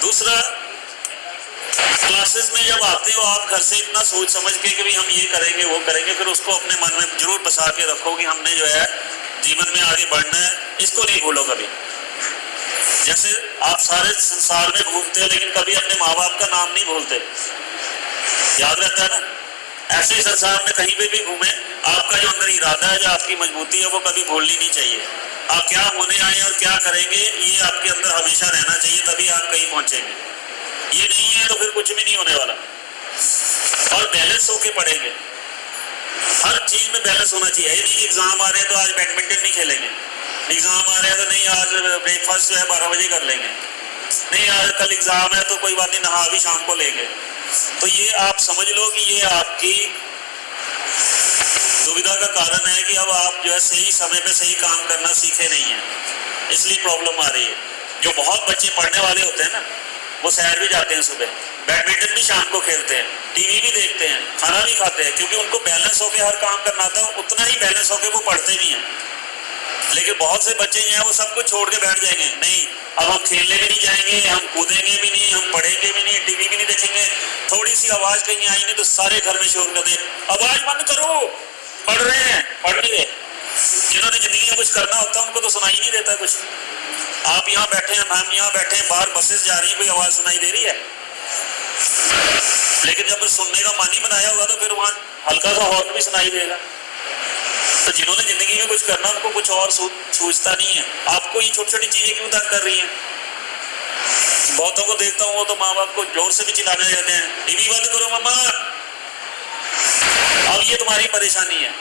दूसरा, क्लासेस में जब आते हो आप घर से इतना सोच समझ के कि भाई हम ये करेंगे वो करेंगे, फिर उसको अपने मन में जरूर बसा के रखो कि हमने जो है जीवन में आगे बढ़ना है, इसको नहीं भूलो कभी। जैसे आप सारे संसार में घूमते हो लेकिन कभी अपने माँ बाप का नाम नहीं भूलते, याद रहता है ना? ऐसे ही संसार में कहीं पे भी घूमे आपका जो अंदर इरादा है, जो आपकी मजबूती है, वो कभी भूलनी नहीं चाहिए। आप क्या होने आए और क्या करेंगे ये आपके अंदर हमेशा रहना चाहिए, तभी आप कहीं पहुंचेंगे। ये नहीं है तो फिर कुछ भी नहीं होने वाला। और बैलेंस होके पढ़ेंगे, हर चीज में बैलेंस होना चाहिए। ये नहीं एग्जाम आ रहे हैं तो आज बैडमिंटन नहीं खेलेंगे, एग्जाम आ रहे हैं तो नहीं आज ब्रेकफास्ट जो है 12 बजे कर लेंगे, नहीं आज कल एग्जाम है तो कोई बात नहीं नहा भी शाम को लेंगे। तो ये आप समझ लो कि ये आपकी दुविधा का कारण है कि अब आप जो है सही समय पे सही काम करना सीखे नहीं है, इसलिए प्रॉब्लम आ रही है। जो बहुत बच्चे पढ़ने वाले होते हैं ना, वो सैर भी जाते हैं सुबह, बैडमिंटन भी शाम को खेलते हैं, टीवी भी देखते हैं, खाना भी खाते हैं, क्योंकि उनको बैलेंस होकर हर काम करना था। उतना ही बैलेंस होकर वो पढ़ते नहीं है। लेकिन बहुत से बच्चे जो हैं वो सब कुछ छोड़ के बैठ जाएंगे, नहीं अब हम खेलने भी नहीं जाएंगे, हम कूदेंगे भी नहीं, हम पढ़ेंगे भी नहीं, टीवी भी नहीं देखेंगे। थोड़ी सी आवाज कहीं आई नहीं तो सारे घर में शोर कर दें, आवाज बंद करो, पढ़ रहे हैं, पढ़ नहीं रहे। जिन्होंने जिंदगी में कुछ करना होता है उनको तो सुनाई नहीं देता कुछ। आप यहाँ बैठे हैं, हम यहाँ बैठे हैं, बाहर बसेस जा रही है, कोई आवाज सुनाई दे रही है? लेकिन जब सुनने का मन ही बनाया होगा तो फिर वहां हल्का सा हॉर्न भी सुनाई देगा। तो जिन्होंने जिंदगी में कुछ करना उनको कुछ और सूझता नहीं है। आपको ये छोटी छोटी चीजें क्यों तंग कर रही हैं? बहुतों को देखता हूँ वो तो माँ बाप को जोर से भी चिल्लाने जाते हैं, टीवी बंद करो मम्मा। अब ये तुम्हारी परेशानी है,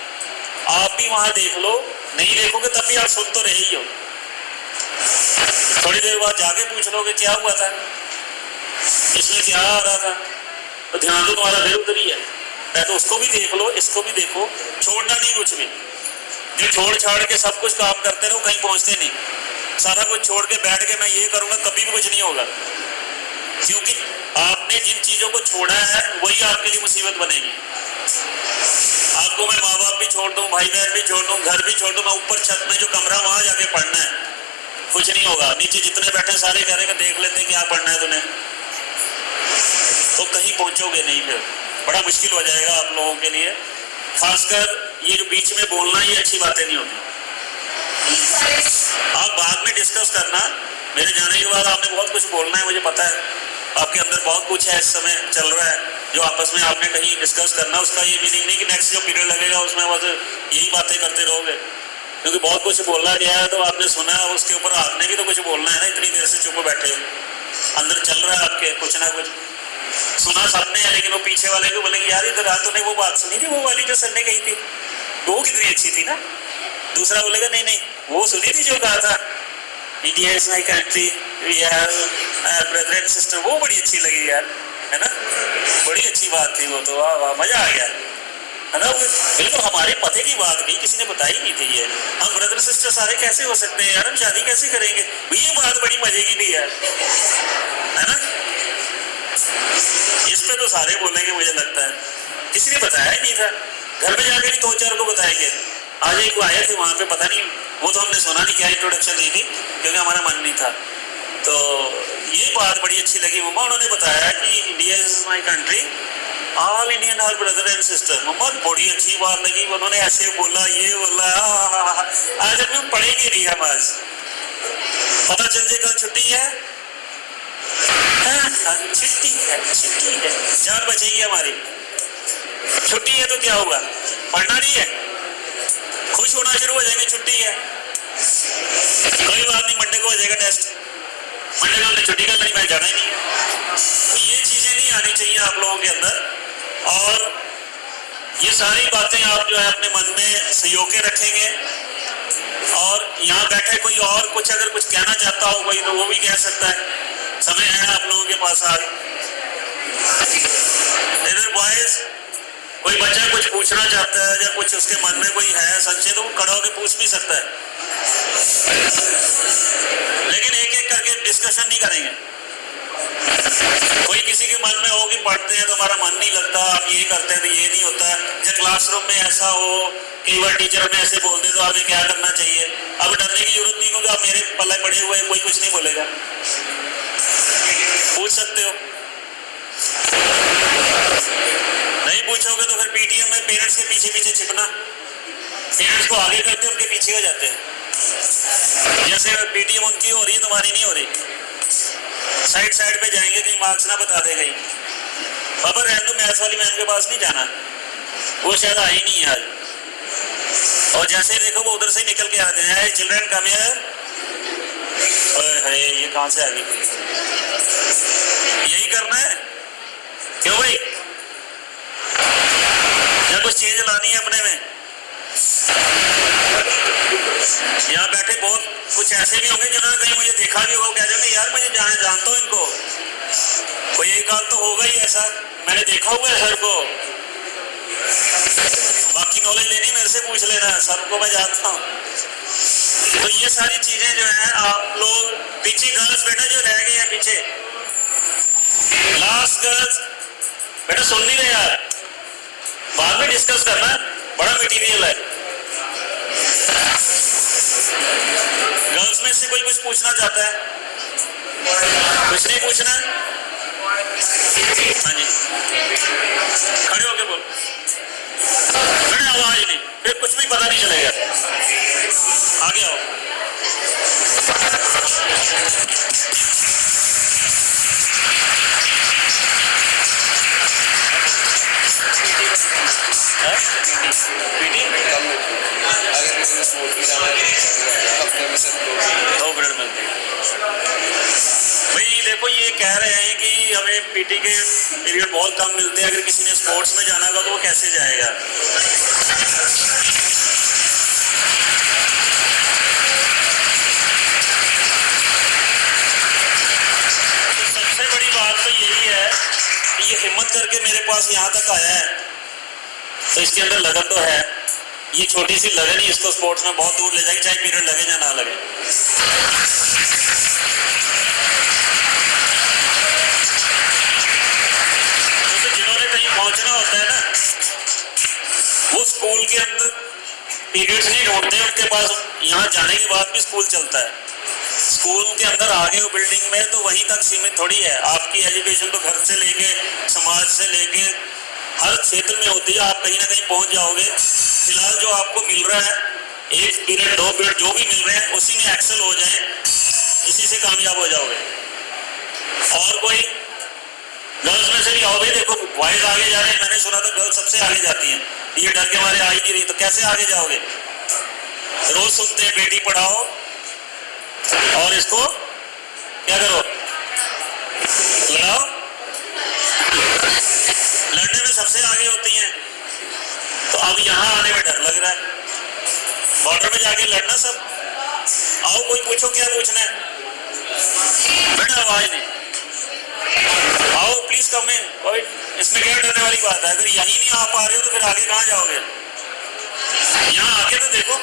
आप भी वहां देख लो, नहीं देखोगे तब भी आप सुन तो रहे ही हो। थोड़ी देर बाद जाके पूछ लोगे क्या हुआ था, इसमें क्या आ रहा था, तो ध्यान तो तुम्हारा फिर उधर ही है। तो उसको भी देख लो, इसको भी देखो, छोड़ना नहीं कुछ भी। जो छोड़ छाड़ के सब कुछ काम करते रहो कहीं पहुंचते नहीं। सारा कुछ छोड़ के बैठ के मैं ये करूंगा कभी भी कुछ नहीं होगा, क्योंकि आपने जिन चीजों को छोड़ा है वही आपके लिए मुसीबत बनेगी। आपको मैं माँ बाप भी छोड़ दूं, भाई बहन भी छोड़ दूं, घर भी छोड़ दूं, मैं ऊपर छत में जो कमरा वहां जाके पढ़ना है, कुछ नहीं होगा। नीचे जितने बैठे सारे कह रहे हैं देख लेते हैं क्या पढ़ना है तुम्हें, तो कहीं पहुंचोगे नहीं, फिर बड़ा मुश्किल हो जाएगा आप लोगों के लिए। खासकर ये जो बीच में बोलना, ये अच्छी बातें नहीं होती। आप बाद में डिस्कस करना, मेरे जाने के बाद आपने बहुत कुछ बोलना है, मुझे पता है आपके अंदर बहुत कुछ है इस समय चल रहा है जो आपस में आपने कहीं डिस्कस करना। उसका ये मीनिंग नहीं कि नेक्स्ट जो पीरियड लगेगा उसमें बस यही बातें करते रहोगे, क्योंकि बहुत कुछ बोला गया है तो आपने सुना, उसके ऊपर आपने भी तो कुछ बोलना है ना। इतनी देर से चुप बैठे हो, अंदर चल रहा है आपके कुछ ना कुछ। सुना सबने है, लेकिन वो पीछे वाले को बोलेंगे यार इधर रात तूने वो बात सुनी थी, वो वाली जो सर ने कही थी, वो कितनी अच्छी थी ना। दूसरा बोलेगा नहीं नहीं वो सुनी थी जो कहा था, India is my country, we have brother and sister, वो बड़ी अच्छी लगी यार, है ना, बड़ी अच्छी बात थी वो तो, वाह वाह मजा आ गया, है ना। बिल्कुल हमारे पते की बात नहीं, किसी ने बताई नहीं थी ये। हम ब्रदर सिस्टर सारे कैसे हो सकते हैं यार, हम शादी कैसे करेंगे, ये बात बड़ी मजे की थी यार, है ना। इस पे तो सारे बोलेंगे मुझे लगता है, किसी ने बताया ही नहीं था। घर में जाकर ही 2-4 को बताएंगे। आज एक आए थे वहां पे, पता नहीं वो तो हमने सुना नहीं क्या इंट्रोडक्शन दी थी, क्योंकि हमारा मन नहीं था। तो ये बात बड़ी अच्छी लगी मम्मा, उन्होंने बताया कि India is my country, all Indian are brother and sister. मम्मा बड़ी अच्छी बात लगी, उन्होंने ऐसे बोला, ये बोला, आज हम पढ़ेंगे नहीं, हम आज पता चल जाए कल छुट्टी है, छुट्टी है, छुट्टी है, जान बचेगी हमारी। छुट्टी है तो क्या होगा, पढ़ना नहीं है, खुश होना शुरू हो जाएंगे, छुट्टी है, कोई बात नहीं, मंडे को हो जाएगा टेस्ट, मंडे को हमने छुट्टी कर ली, मैं जाना ही नहीं है। ये चीजें नहीं आनी चाहिए आप लोगों के अंदर। और ये सारी बातें आप जो है अपने मन में संजो के रखेंगे। और यहाँ बैठे कोई और कुछ अगर कुछ कहना चाहता हो कोई, तो वो भी कह सकता है, समय है आप लोगों के पास आज। इधर बॉयज कोई बच्चा कुछ पूछना चाहता है या कुछ उसके मन में कोई है संशय, तो वो खड़ा होकर पूछ भी सकता है, लेकिन एक एक करके डिस्कशन नहीं करेंगे। कोई किसी के मन में हो कि पढ़ते हैं तो हमारा मन नहीं लगता, आप ये करते हैं तो ये नहीं होता, या क्लासरूम में ऐसा हो, कई बार टीचर हमें ऐसे बोलते तो हमें क्या करना चाहिए। अब डरने की जरूरत नहीं, क्योंकि आप मेरे पल्ले पड़े हुए कोई कुछ नहीं बोलेगा, पूछ सकते हो। नहीं पूछोगे तो फिर पीटीएम में पेरेंट्स के पीछे पीछे छिपना, पेरेंट्स को आगे करते उनके पीछे हो जाते हैं। जैसे पीटीएम उनकी हो रही है, तुम्हारी नहीं हो रही, साइड साइड पे जाएंगे, कहीं मार्क्स ना बता दे गई, पापा रहने दो, मैथ्स वाली मैम के पास नहीं जाना, वो शायद आई नहीं है आज, और जैसे ही देखो वो उधर से ही निकल के आते हैं, चिल्ड्रन कम हियर। ये कहाँ से आ गई? यही करना है क्यों भाई? या कुछ चेंज लानी है अपने में? यहाँ बैठे बहुत कुछ ऐसे भी होंगे जिन्होंने कहीं मुझे देखा भी होगा, कह देंगे यार मुझे जानता हूँ इनको। कोई एक आध तो होगा ही ऐसा, मैंने देखा हुआ है सर को। बाकी नॉलेज लेनी मेरे से पूछ लेना, सर को मैं जानता हूँ। तो ये सारी चीजें जो है आप लोग, पीछे गर्ल्स बेटा जो रह गए हैं पीछे, लास्ट गर्ल्स बेटा सुन नहीं रहे यार, बाद में डिस्कस करना, बड़ा मटेरियल है। गर्ल्स में से कोई कुछ पूछना चाहता है? कुछ नहीं पूछना? हाँ जी, खड़े होके बोल। बेटा आवाज नहीं, फिर कुछ भी पता नहीं चलेगा। आगे आओ। दो मिनट मिलते हैं भाई। देखो ये कह रहे हैं कि हमें पीटी के पीरियड बहुत कम मिलते हैं, अगर किसी ने स्पोर्ट्स में जाना होगा तो वो कैसे जाएगा? सबसे बड़ी बात तो यही है कि ये हिम्मत करके मेरे पास यहाँ तक आया है, तो इसके अंदर लगन तो है। ये छोटी सी लगन ही इसको स्पोर्ट्स में बहुत दूर ले जाएगी, चाहे पीरियड लगे या ना लगे। तो जिन्होंने कहीं पहुंचना होता है ना, वो स्कूल के अंदर पीरियड्स नहीं ढूंढते, उनके पास यहाँ जाने के बाद भी स्कूल चलता है। स्कूल के अंदर आगे वो बिल्डिंग में, तो वहीं तक सीमित थोड़ी है। आपकी एजुकेशन तो घर से लेके, समाज से लेके हर क्षेत्र में होती है, आप कहीं ना कहीं पहुंच जाओगे। फिलहाल जो आपको मिल रहा है, एक पीरियड 2 पीरियड जो भी मिल रहे हैं, उसी में एक्सेल हो जाए, इसी से कामयाब हो जाओगे। और कोई गर्ल्स में से भी आओ भाई, देखो बॉयज आगे जा रहे हैं, मैंने सुना था गर्ल्स सबसे आगे जाती हैं, ये डर के मारे आ ही नहीं रही, तो कैसे आगे जाओगे? रोज सुनते हैं बेटी पढ़ाओ और इसको क्या करो, लड़ाओ। लड़ने में सबसे आगे होती हैं, तो अब यहाँ आने में डर लग रहा है। बॉर्डर में जाके लड़ना सब। आओ कोई पूछो क्या पूछना है? बेटा आवाज नहीं, आओ प्लीज कम इन। कोई इसमें क्या डरने वाली बात है? अगर यही नहीं आ पा रहे हो तो फिर आगे कहाँ जाओगे? यहाँ आके तो देखो।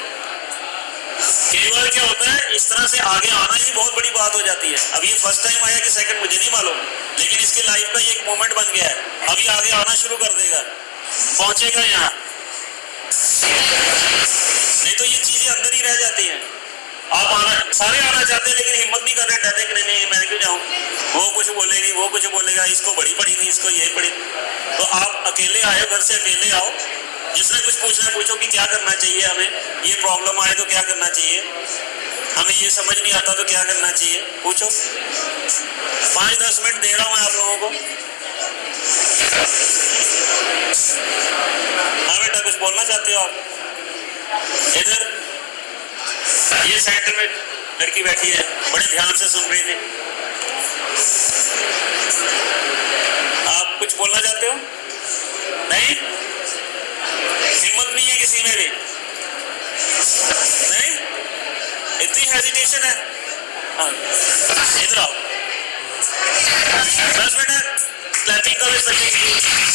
कई बार क्या होता है, इस तरह से आगे आना ही बहुत बड़ी बात हो जाती है। अब ये फर्स्ट टाइम आया कि सेकंड मुझे नहीं मालूम, लेकिन इसकी लाइफ का ये एक मोमेंट बन गया है। अभी आगे आना शुरू कर देगा, पहुंचेगा यहाँ। नहीं तो ये चीजें अंदर ही रह जाती हैं। आप सारे आना चाहते हैं, लेकिन हिम्मत नहीं कर रहे, कहते कि नहीं मैं क्यों जाऊं, वो कुछ बोलेगी, वो कुछ बोलेगा, इसको बड़ी पड़ी थी, इसको ये पड़ी। तो आप अकेले आए, घर से अकेले आओ, जिसने कुछ पूछना है पूछो कि क्या करना चाहिए हमें, ये प्रॉब्लम आए तो क्या करना चाहिए, हमें ये समझ नहीं आता तो क्या करना चाहिए, पूछो। 5-10 मिनट दे रहा हूं मैं आप लोगों को। हाँ बेटा कुछ बोलना चाहते हो आप? इधर ये सेंटर में लड़की बैठी है, बड़े ध्यान से सुन रही थी। आप कुछ बोलना चाहते हो? नहीं, हिम्मत नहीं है किसी में भी? नहीं, इतनी हेजिटेशन है? हाँ इधर आओ। 10 मिनट क्लैपिंग करो इस बच्चे की।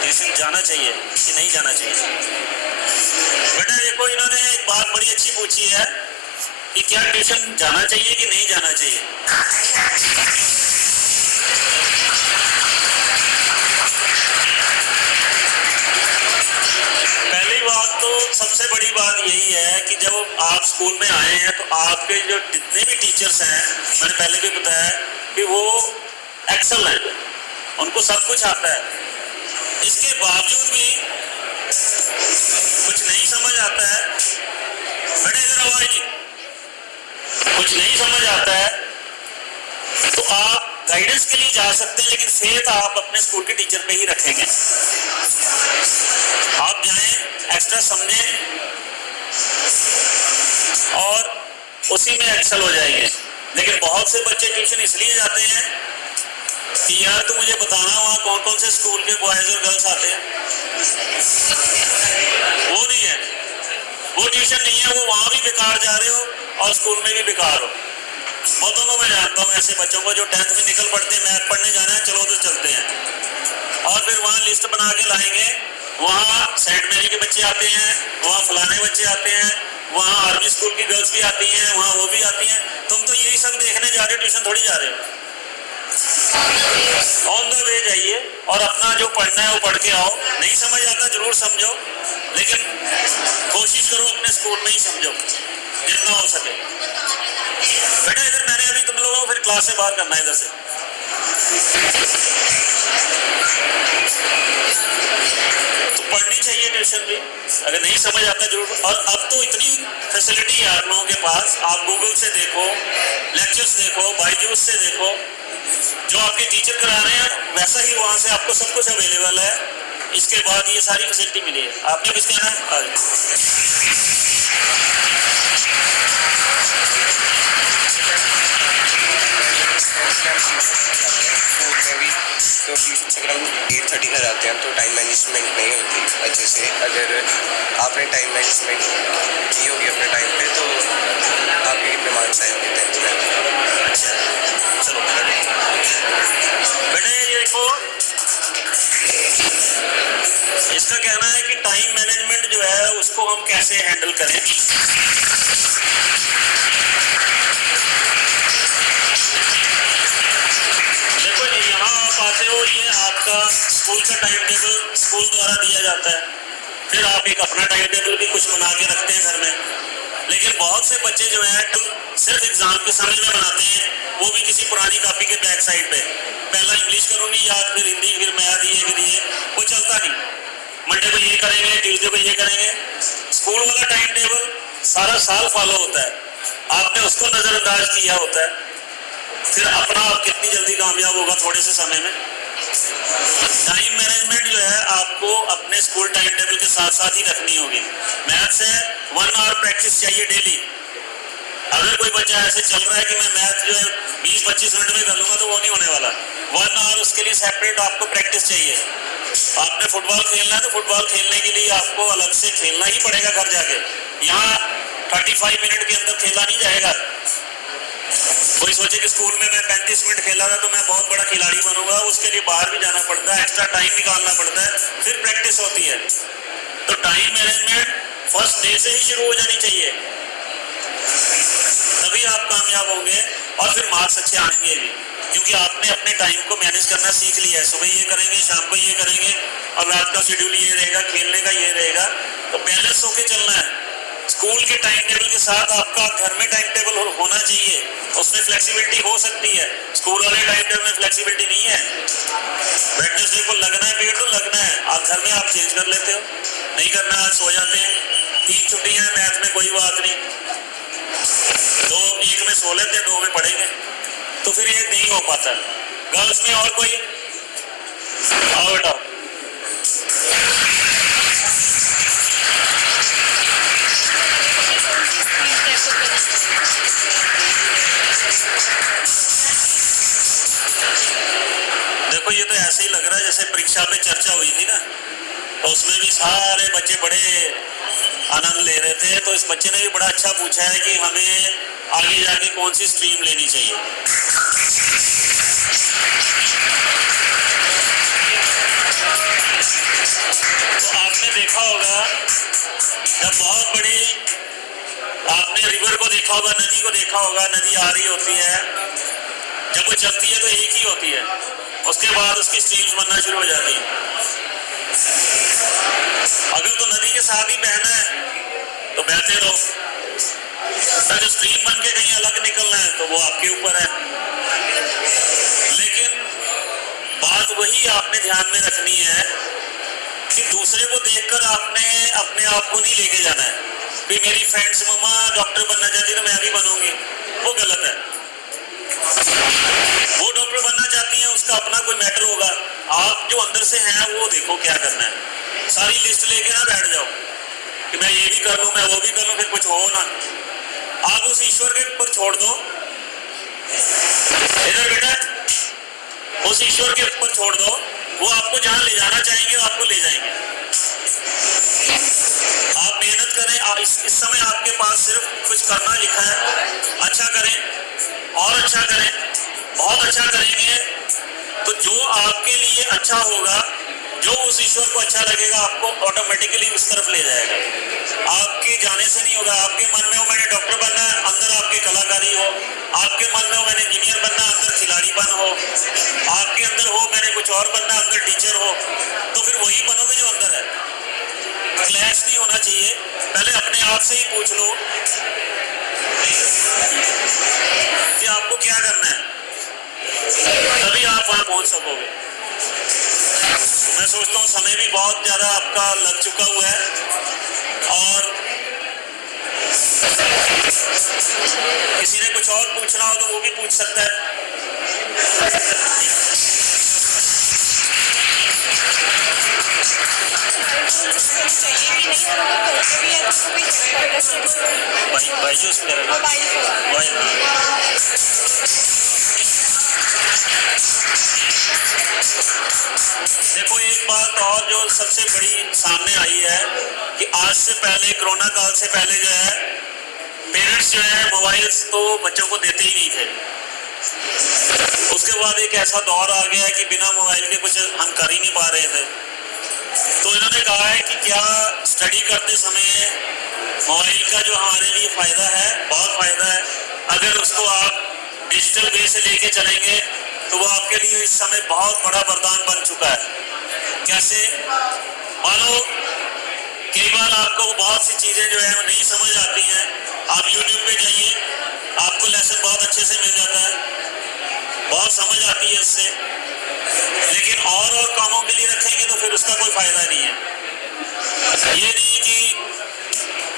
ट्यूशन जाना चाहिए कि नहीं जाना चाहिए? बेटा देखो, इन्होंने एक बात बड़ी अच्छी पूछी है कि क्या ट्यूशन जाना चाहिए कि नहीं जाना चाहिए। पहली बात तो सबसे बड़ी बात यही है कि जब आप स्कूल में आए हैं तो आपके जो जितने भी टीचर्स हैं, मैंने पहले भी बताया कि वो एक्सेल हैं, उनको सब कुछ आता है। इसके बावजूद भी कुछ नहीं समझ आता है, बेटा इधर आवाज नहीं, कुछ नहीं समझ आता है, तो आप गाइडेंस के लिए जा सकते हैं, लेकिन फेथ आप अपने स्कूल के टीचर पे ही रखेंगे। आप जाएं, एक्स्ट्रा समझें और उसी में एक्सेल हो जाएंगे। लेकिन बहुत से बच्चे ट्यूशन इसलिए जाते हैं कि यार तू मुझे बताना वहाँ कौन कौन से स्कूल के बॉयज और गर्ल्स आते हैं। वो नहीं है, वो ट्यूशन नहीं है, वो वहाँ भी बेकार जा रहे हो और स्कूल में भी बेकार हो। बहुतों को मैं जानता हूँ ऐसे बच्चों को जो 10th में निकल पड़ते हैं, मैथ पढ़ने जाना है, चलो तो चलते हैं, और फिर वहाँ लिस्ट बना के लाएंगे, वहाँ सेंट मैरी के बच्चे आते हैं, वहाँ फलाने बच्चे आते हैं, वहाँ आर्मी स्कूल की गर्ल्स भी आती हैं, वहाँ वो भी आती हैं। तुम तो यही सब देखने जा रहे हो, ट्यूशन थोड़ी जा रहे हो। ऑन द वे जाइए और अपना जो पढ़ना है वो पढ़ के आओ। नहीं समझ आता जरूर समझो, लेकिन कोशिश करो अपने स्कूल में ही समझो जितना हो सके। बेटा इधर मैंने अभी तुम लोगों को फिर क्लास से बाहर करना है इधर से। तो पढ़नी चाहिए ट्यूशन भी, अगर नहीं समझ आता जरूर। और अब तो इतनी फैसिलिटी है आप लोगों के पास, आप गूगल से देखो, लेक्चर्स देखो, बायजूस से देखो, जो आपके टीचर करा रहे हैं वैसा ही वहाँ से आपको सब कुछ अवेलेबल है। इसके बाद ये सारी फैसिलिटी मिली है। आपने कुछ कहना है? तो अगर हम 8:30 घर आते हैं तो टाइम मैनेजमेंट नहीं होती अच्छे से। अगर आपने टाइम मैनेजमेंट की होगी अपने टाइम पे तो आपके कितने मार्क्स आए होंगे 10th में। अच्छा चलो बेटा ये देखो, इसका कहना है कि टाइम मैनेजमेंट जो है उसको हम कैसे हैंडल करें। देखो जी यहाँ आप आते हो, ये आपका स्कूल का टाइम टेबल स्कूल द्वारा दिया जाता है, फिर आप एक अपना टाइम टेबल भी कुछ बना के रखते हैं घर में। लेकिन बहुत से बच्चे जो है सिर्फ एग्जाम के समय में बनाते हैं, वो भी किसी पुरानी कॉपी के बैक साइड पे, पहला इंग्लिश करूंगी याद, फिर हिंदी, फिर मैथ, ये वो चलता नहीं। मंडे को ये करेंगे, ट्यूसडे को ये करेंगे। स्कूल वाला टाइम टेबल सारा साल फॉलो होता है, आपने उसको नजरअंदाज किया होता है, फिर अपना आप कितनी जल्दी कामयाब होगा थोड़े से समय में। टाइम मैनेजमेंट जो है आपको अपने स्कूल टाइम टेबल के साथ साथ ही रखनी होगी। मैथ्स है 1 आवर प्रैक्टिस चाहिए डेली। अगर कोई बच्चा ऐसे चल रहा है कि मैं मैथ जो है 20-25 मिनट में कर लूंगा, तो वो नहीं होने वाला। 1 आवर उसके लिए सेपरेट आपको प्रैक्टिस चाहिए। आपने फुटबॉल खेलना है तो फुटबॉल खेलने के लिए आपको अलग से खेलना ही पड़ेगा घर जाके। यहाँ 35 मिनट के अंदर खेला नहीं जाएगा। कोई सोचे कि स्कूल में मैं 35 मिनट खेला था तो मैं बहुत बड़ा खिलाड़ी बनूंगा, उसके लिए बाहर भी जाना पड़ता है, एक्स्ट्रा टाइम निकालना पड़ता है, फिर प्रैक्टिस होती है। तो टाइम मैनेजमेंट फर्स्ट डे से ही शुरू हो जानी चाहिए, तभी आप कामयाब होंगे और फिर मार्क्स अच्छे आएंगे भी, क्योंकि आपने अपने टाइम को मैनेज करना सीख लिया है। सुबह ये करेंगे, शाम को ये करेंगे, और रात का शेड्यूल ये रहेगा, खेलने का ये रहेगा। तो बैलेंस होके चलना है। स्कूल के टाइम टेबल के साथ आपका घर में टाइम टेबल होना चाहिए, उसमें फ्लेक्सिबिलिटी हो सकती है। स्कूल वाले टाइम टेबल में फ्लेक्सिबिलिटी नहीं है। वेडनेसडे को लगना है पीरियड तो लगना है, आप घर में आप चेंज कर लेते हो, नहीं करना आज सो जाते हैं। 3 छुट्टियां हैं मैथ में, कोई बात नहीं, 2 एक में सो लेते हैं, 2 में पढ़ेंगे, तो फिर ये नहीं हो पाता। गर्ल्स में और कोई? आओ बेटा। देखो ये तो ऐसे ही लग रहा है जैसे परीक्षा पे चर्चा हुई थी ना, तो उसमें भी सारे बच्चे बड़े आनंद ले रहे थे। तो इस बच्चे ने भी बड़ा अच्छा पूछा है कि हमें आगे जाके कौन सी स्ट्रीम लेनी चाहिए। तो आपने देखा होगा जब बहुत बड़ी, आपने रिवर को देखा होगा, नदी को देखा होगा, नदी आ रही होती है, जब वो चलती है तो एक ही होती है, उसके बाद उसकी स्ट्रीम्स बनना शुरू हो जाती है। अगर तो नदी के साथ ही बहना है तो बहते रहो, अगर स्ट्रीम बन के कहीं अलग निकलना है तो वो आपके ऊपर है। लेकिन बात वही आपने ध्यान में रखनी है कि दूसरे को देखकर आपने अपने आप को नहीं लेके जाना है कि मेरी फ्रेंड्स मम्मा डॉक्टर बनना चाहती तो मैं भी बनूंगी, वो गलत है। वो डॉक्टर बनना अपना कोई मैटर होगा, आप जो अंदर से हैं वो देखो क्या करना है। सारी लिस्ट लेके ना बैठ जाओ कि मैं ये भी कर लूँ, मैं वो भी कर लूँ, फिर कुछ हो ना। आप उस ईश्वर के ऊपर छोड़ दो, इधर बेटा, उस ईश्वर के ऊपर छोड़ दो, वो आपको जहां ले जाना चाहेंगे वो आपको ले जाएंगे। आप मेहनत करें, इस समय आपके पास सिर्फ कुछ करना लिखा है, अच्छा करें और अच्छा करें, बहुत अच्छा करेंगे तो जो आपके लिए अच्छा होगा, जो उस ईश्वर को अच्छा लगेगा, आपको ऑटोमेटिकली उस तरफ ले जाएगा। आपके जाने से नहीं होगा। आपके मन में हो मैंने डॉक्टर बनना है, अंदर आपके कलाकारी हो। आपके मन में हो मैंने इंजीनियर बनना है, अंदर खिलाड़ीपन हो। आपके अंदर हो मैंने कुछ और बनना है, अंदर टीचर हो, तो फिर वही बनोगे जो अंदर है। क्लैश नहीं होना चाहिए। पहले अपने आप से ही पूछ लो कि आपको क्या करना है, तभी आप वहां पहुंच सकोगे। मैं सोचता हूँ समय भी बहुत ज्यादा आपका लग चुका हुआ है और किसी ने कुछ और पूछना हो तो वो भी पूछ सकता है। बाईजूस देखो, एक बात और जो सबसे बड़ी सामने आई है कि आज से पहले, कोरोना काल से पहले जो है, पेरेंट्स जो है मोबाइल्स तो बच्चों को देते ही नहीं थे। उसके बाद एक ऐसा दौर आ गया है कि बिना मोबाइल के कुछ हम कर ही नहीं पा रहे थे। तो इन्होंने कहा है कि क्या स्टडी करते समय मोबाइल का जो हमारे लिए फ़ायदा है, बहुत फ़ायदा है, अगर उसको आप डिजिटल वे से लेके चलेंगे तो वो आपके लिए इस समय बहुत बड़ा वरदान बन चुका है। कैसे? मानो कई बार आपको बहुत सी चीज़ें जो है वो नहीं समझ आती हैं, आप YouTube पे जाइए, आपको लेसन बहुत अच्छे से मिल जाता है, बहुत समझ आती है उससे। लेकिन और कामों के लिए रखेंगे तो फिर उसका कोई फायदा नहीं है। ये नहीं कि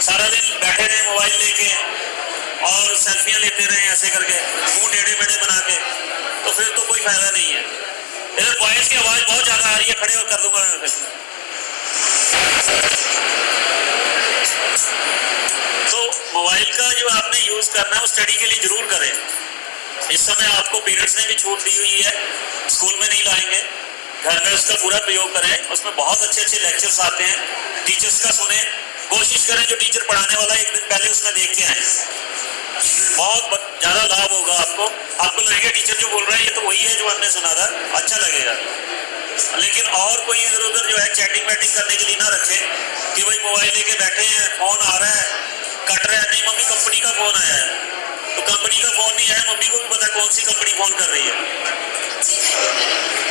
सारा दिन बैठे रहे मोबाइल लेके और सेल्फियां लेते रहे ऐसे करके, मुंह टेढ़े मेढ़े बना के, तो फिर तो कोई फायदा नहीं है। इधर वॉइस की आवाज बहुत ज्यादा आ रही है, खड़े कर दूंगा मैं फिर। तो मोबाइल का जो आपने यूज करना है वो स्टडी के लिए जरूर करें। इस समय आपको पेरेंट्स ने भी छूट दी हुई है, स्कूल में नहीं लाएंगे, घर में उसका पूरा प्रयोग करें। उसमें बहुत अच्छे अच्छे लेक्चर्स आते हैं, टीचर्स का सुने, कोशिश करें जो टीचर पढ़ाने वाला एक दिन पहले उसमें देख के आए, बहुत ज़्यादा लाभ होगा आपको। आपको लगेगा टीचर जो बोल रहा है ये तो वही है जो हमने सुना था, अच्छा लगेगा। लेकिन और कोई इधर उधर जो है चैटिंग वैटिंग करने के लिए ना रखें कि भाई मोबाइल लेके बैठे हैं, फोन आ रहा है, कट रहा है, नहीं मम्मी कंपनी का फोन आया है, तो कंपनी का फोन नहीं आया, मम्मी को भी पता कौन सी कंपनी फोन कर रही है,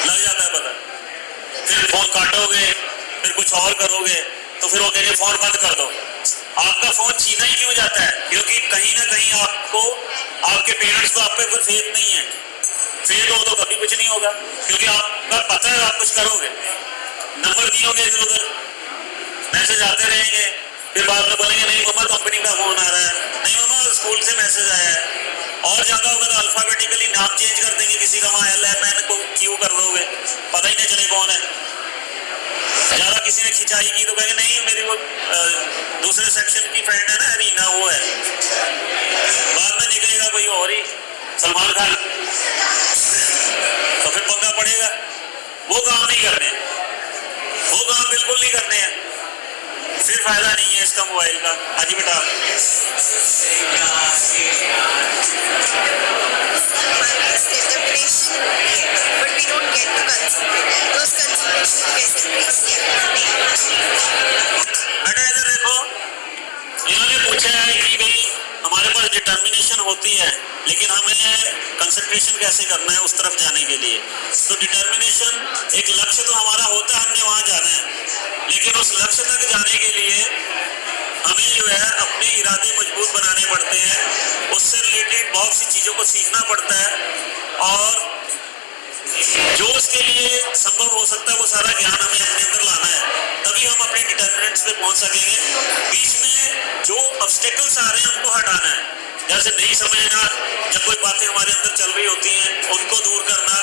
लग जाता है पता। फिर फोन काटोगे, फिर कुछ और करोगे, तो फिर वो कहेंगे फोन बंद कर दो। आपका फोन छीना ही क्यों जाता है? क्योंकि कहीं ना कहीं आपको, आपके पेरेंट्स को आप पे कोई फेथ नहीं है। फेथ हो तो कभी कुछ नहीं होगा, क्योंकि आपका पता है आप कुछ करोगे। नंबर दियोगे इधर उधर, मैसेज आते रहेंगे, फिर बाद में बोलेंगे नहीं मम्मा कंपनी का फोन आ रहा है, नहीं मम्मा स्कूल से मैसेज आया है। और ज्यादा होगा तो अल्फाबेटिकली नाम चेंज कर देंगे, किसी का वहाँ LMN को क्यू कर दोगे, पता ही नहीं चले कौन है। ज्यादा किसी ने खिंचाई की तो कहेंगे नहीं मेरी वो दूसरे सेक्शन की फ्रेंड है ना रीना, वो है। बाद में निकलेगा कोई और ही, सलमान खान, तो फिर पंगा पड़ेगा। वो काम नहीं करने हैं, वो काम बिल्कुल नहीं करने हैं, फिर फायदा नहीं है इसका मोबाइल का। हाँ जी बेटा। बेटा इधर देखो, इन्होंने पूछा है कि भाई हमारे पास डिटर्मिनेशन होती है लेकिन हमें कंसंट्रेशन कैसे करना है उस तरफ जाने के लिए। तो डिटर्मिनेशन, एक लक्ष्य तो हमारा होता है, हमने वहां जाना है, लेकिन उस लक्ष्य तक जाने के लिए हमें जो है अपने इरादे मजबूत बनाने पड़ते हैं, उससे रिलेटेड बहुत सी चीज़ों को सीखना पड़ता है, और जो उसके लिए संभव हो सकता है वो सारा ज्ञान हमें अपने अंदर लाना है, तभी हम अपने डिटर्मिनेंट्स पे पहुंच सकेंगे। बीच में जो ऑब्स्टेकल्स आ रहे हैं उनको हटाना है, जैसे नहीं समझना, जब कोई बातें हमारे अंदर चल रही होती हैं उनको दूर करना,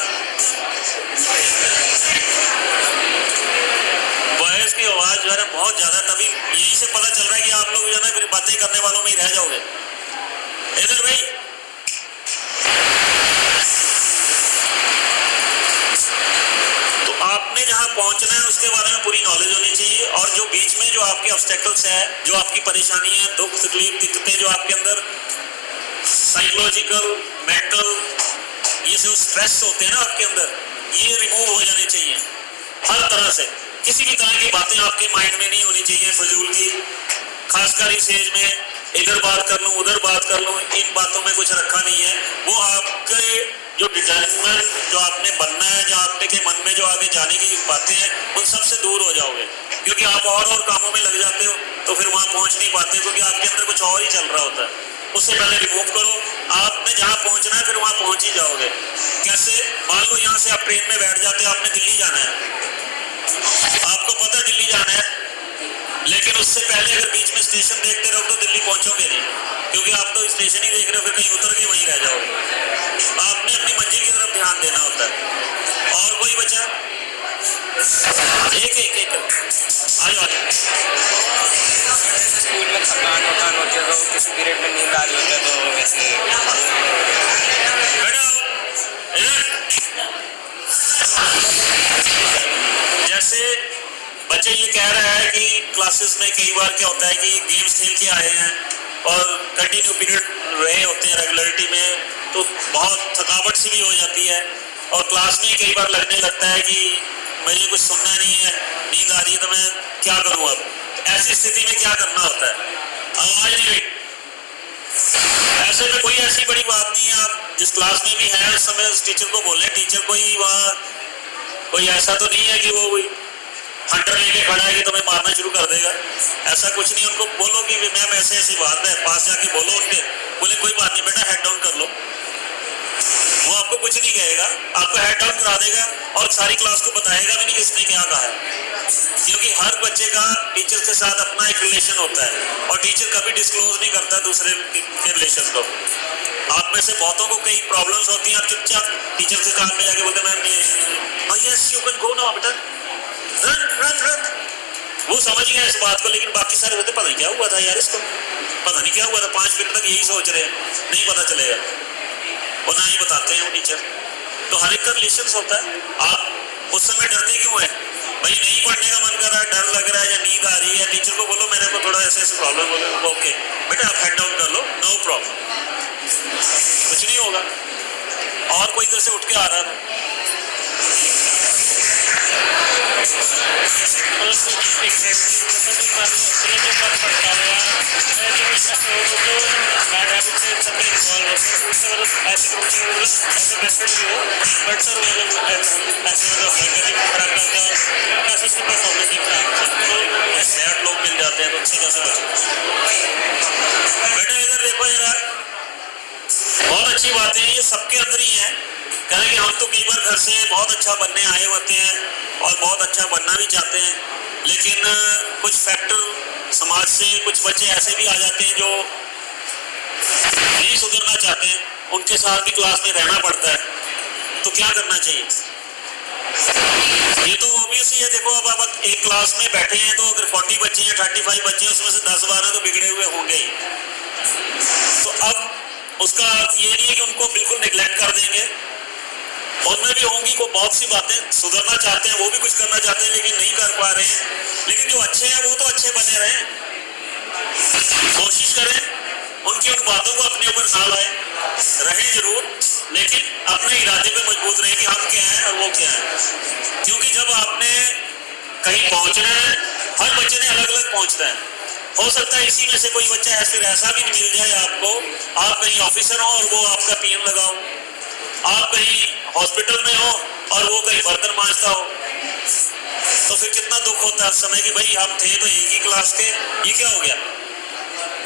बॉयज की आवाज जो है ना बहुत ज्यादा, तभी यहीं से पता चल रहा है कि आप लोग जो है ना फिर बातें करने वालों में ही रह जाओगे। इधर भाई, तो आपने जहां पहुंचना है उसके बारे में पूरी नॉलेज होनी चाहिए, और जो बीच में जो आपके ऑब्स्टेकल्स है, जो आपकी परेशानी है, दुख तकलीफ दिक्कतें जो आपके अंदर साइकोलॉजिकल मेंटल ये जो स्ट्रेस होते हैं ना आपके अंदर, ये रिमूव हो जाने चाहिए हर तरह से। किसी भी तरह की बातें आपके माइंड में नहीं होनी चाहिए फजूल की, खासकर इस एज में इधर बात कर लूं उधर बात कर लूं, इन बातों में कुछ रखा नहीं है। वो आपके जो डिटर्मिनेंट जो आपने बनना है, जो आपने के मन में जो आगे जाने की बातें हैं, उन सब से दूर हो जाओगे, क्योंकि आप और कामों में लग जाते हो तो फिर वहां पहुंच नहीं पाते, क्योंकि आपके अंदर कुछ और ही चल रहा होता है। उससे पहले रिमूव करो, आपने जहां पहुंचना है फिर वहां पहुंच ही जाओगे। कैसे? मान लो यहां से आप ट्रेन में बैठ जाते हो, आपने दिल्ली जाना है, आपको पता दिल्ली जाना है, लेकिन उससे पहले अगर बीच में स्टेशन देखते रहो तो दिल्ली पहुंचोगे नहीं, क्योंकि आप तो स्टेशन ही देख रहे हो, फिर कहीं उतर के वहीं रह जाओगे। आपने अपनी मंजिल की तरफ ध्यान देना होता है। और कोई बचा? एक एक एक आ जाओ। स्कूल में थकान वकान होती है तो किसी पीरियड में नींद आ रही होती है, तो वैसे जैसे बच्चे ये कह रहा है कि क्लासेस में कई बार क्या होता है कि गेम्स खेल के आए हैं और कंटिन्यू पीरियड रहे होते हैं रेगुलरिटी में, तो बहुत थकावट सी भी हो जाती है, और क्लास में कई बार लगने लगता है कि मुझे कुछ सुनना नहीं है, नींद आ रही है, तो मैं क्या करूँ अब। तो ऐसी स्थिति में क्या करना होता है? आवाज नहीं हुई, ऐसे में कोई ऐसी बड़ी बात नहीं है, आप जिस क्लास में भी है उस समय उस टीचर को बोले, टीचर कोई वहाँ कोई ऐसा तो नहीं है कि वो कोई हंटर लेके खड़ा है कि तुम्हें मारना शुरू कर देगा, ऐसा कुछ नहीं। उनको बोलो कि मैम ऐसे ऐसी बात है, पास जाके बोलो उनके, बोले कोई बात नहीं बेटा हेड डाउन कर लो, वो आपको कुछ नहीं कहेगा, आपको हेड डाउन करा देगा और सारी क्लास को बताएगा भी नहीं इसने क्या कहा है, क्योंकि हर बच्चे का टीचर के साथ अपना एक रिलेशन होता है और टीचर कभी डिस्क्लोज नहीं करता दूसरे के रिलेशन को। आप में से बहुतों को कई प्रॉब्लम्स होती हैं, आप चुपचाप टीचर के कान में जाके बोलते ma'am yes you can go now बेटा, रन रन रन। वो समझ गया इस बात को, लेकिन बाकी सारे होते पता नहीं क्या हुआ था यार, इसको पता नहीं क्या हुआ था, 5 मिनट तक यही सोच रहे हैं, नहीं पता चलेगा, और ना ही बताते हैं वो टीचर। तो हर एक का रिलेशन होता है। आप उस समय डरते क्यों है? भाई नहीं पढ़ने का मन कर रहा है, डर लग रहा है या नींद आ रही है, टीचर को बोलो मेरे को थोड़ा ऐसे ऐसे प्रॉब्लम हो गया, ओके बेटा आप हेड डाउन कर लो, नो प्रॉब्लम, कुछ नहीं होगा। और कोई इधर से उठ के आ रहा था, लोग मिल जाते हैं तो अच्छे कैसे बेटा इधर देखो जरा, बहुत अच्छी बात है, ये सबके अंदर ही है। कहें कि हम तो कई बार घर से बहुत अच्छा बनने आए होते हैं और बहुत अच्छा बनना भी चाहते हैं, लेकिन कुछ फैक्टर समाज से कुछ बच्चे ऐसे भी आ जाते हैं जो नहीं सुधरना चाहते हैं, उनके साथ भी क्लास में रहना पड़ता है। तो क्या करना चाहिए? ये तो ऑब्वियस ही है, देखो अब आप एक क्लास में बैठे हैं तो अगर 40 बच्चे हैं 35 बच्चे हैं, उसमें से 10-12 तो बिगड़े हुए होंगे ही। तो अब उसका अर्थ ये नहीं है कि उनको बिल्कुल निगलेक्ट कर देंगे, उनमें भी होंगी को बहुत सी बातें, सुधरना चाहते हैं, वो भी कुछ करना चाहते हैं लेकिन नहीं कर पा रहे हैं, लेकिन जो अच्छे हैं वो तो अच्छे बने रहें, कोशिश करें उनकी उन बातों को अपने ऊपर ना लाए, रहें जरूर, लेकिन अपने इरादे पे मजबूत रहें कि हम क्या हैं और वो क्या है। क्योंकि जब आपने कहीं पहुंचना है, हर बच्चे ने अलग अलग पहुंचना है, हो सकता है इसी में से कोई बच्चा ऐसा भी नहीं मिल जाए आपको, आप कहीं ऑफिसर हो और वो आपका पीएम लगा हो, आप कहीं हॉस्पिटल में हो और वो कहीं बर्तन मांजता हो, तो फिर कितना दुख होता है उस समय कि भाई हम थे तो एक ही क्लास के, ये क्या हो गया,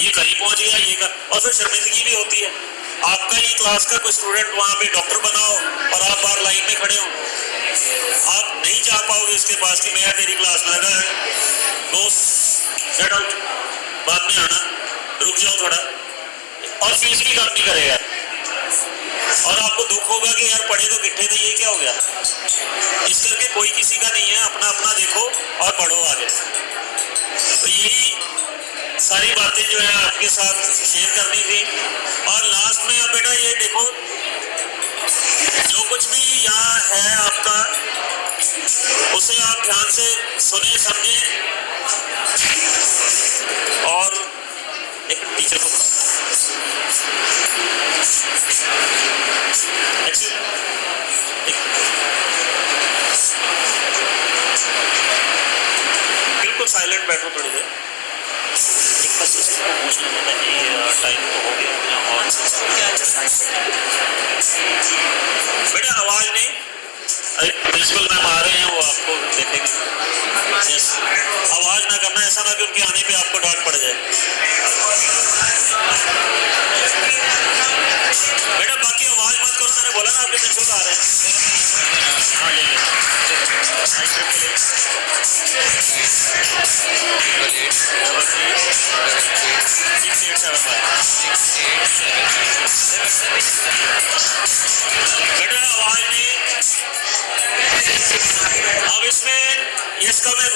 ये कहीं पहुंच गया, ये कर, और फिर शर्मिंदगी भी होती है। आपका ही क्लास का कोई स्टूडेंट वहां पे डॉक्टर बना हो और आप बाहर लाइन में खड़े हो, आप नहीं जा पाओगे उसके पास कि मैं तेरी क्लास में लगा है, दोस्त गेट आउट, बाद में आना, रुक जाओ थोड़ा, और फीस भी कम नहीं करेगा। और आपको दुख होगा कि यार पढ़े तो किट्ठे थे, ये क्या हो गया। इस करके कोई किसी का नहीं है, अपना अपना देखो और पढ़ो आगे। तो यही सारी बातें जो है आपके साथ शेयर करनी थी। और लास्ट में आप बेटा ये देखो, जो कुछ भी यहाँ है आपका, उसे आप ध्यान से सुने समझें। और एक टीचर को बिल्कुल साइलेंट बैठो थोड़ी देर। एक बस इसको पूछना था कि टाइम तो हो गया अपना, और बेटा आवाज नहीं, अरे प्रिंसिपल मैम आ रहे हैं, वो आपको देखेंगे। आवाज ना करना, ऐसा ना कि उनके आने पे आपको डांट पड़ जाए। बेटा बाकी आवाज मत करो, मैंने बोला ना आपके प्रिंसिपल आ रहे हैं। हाँ ले ले 68875 बेटा आवाज नहीं। अब इसमें इसका मैं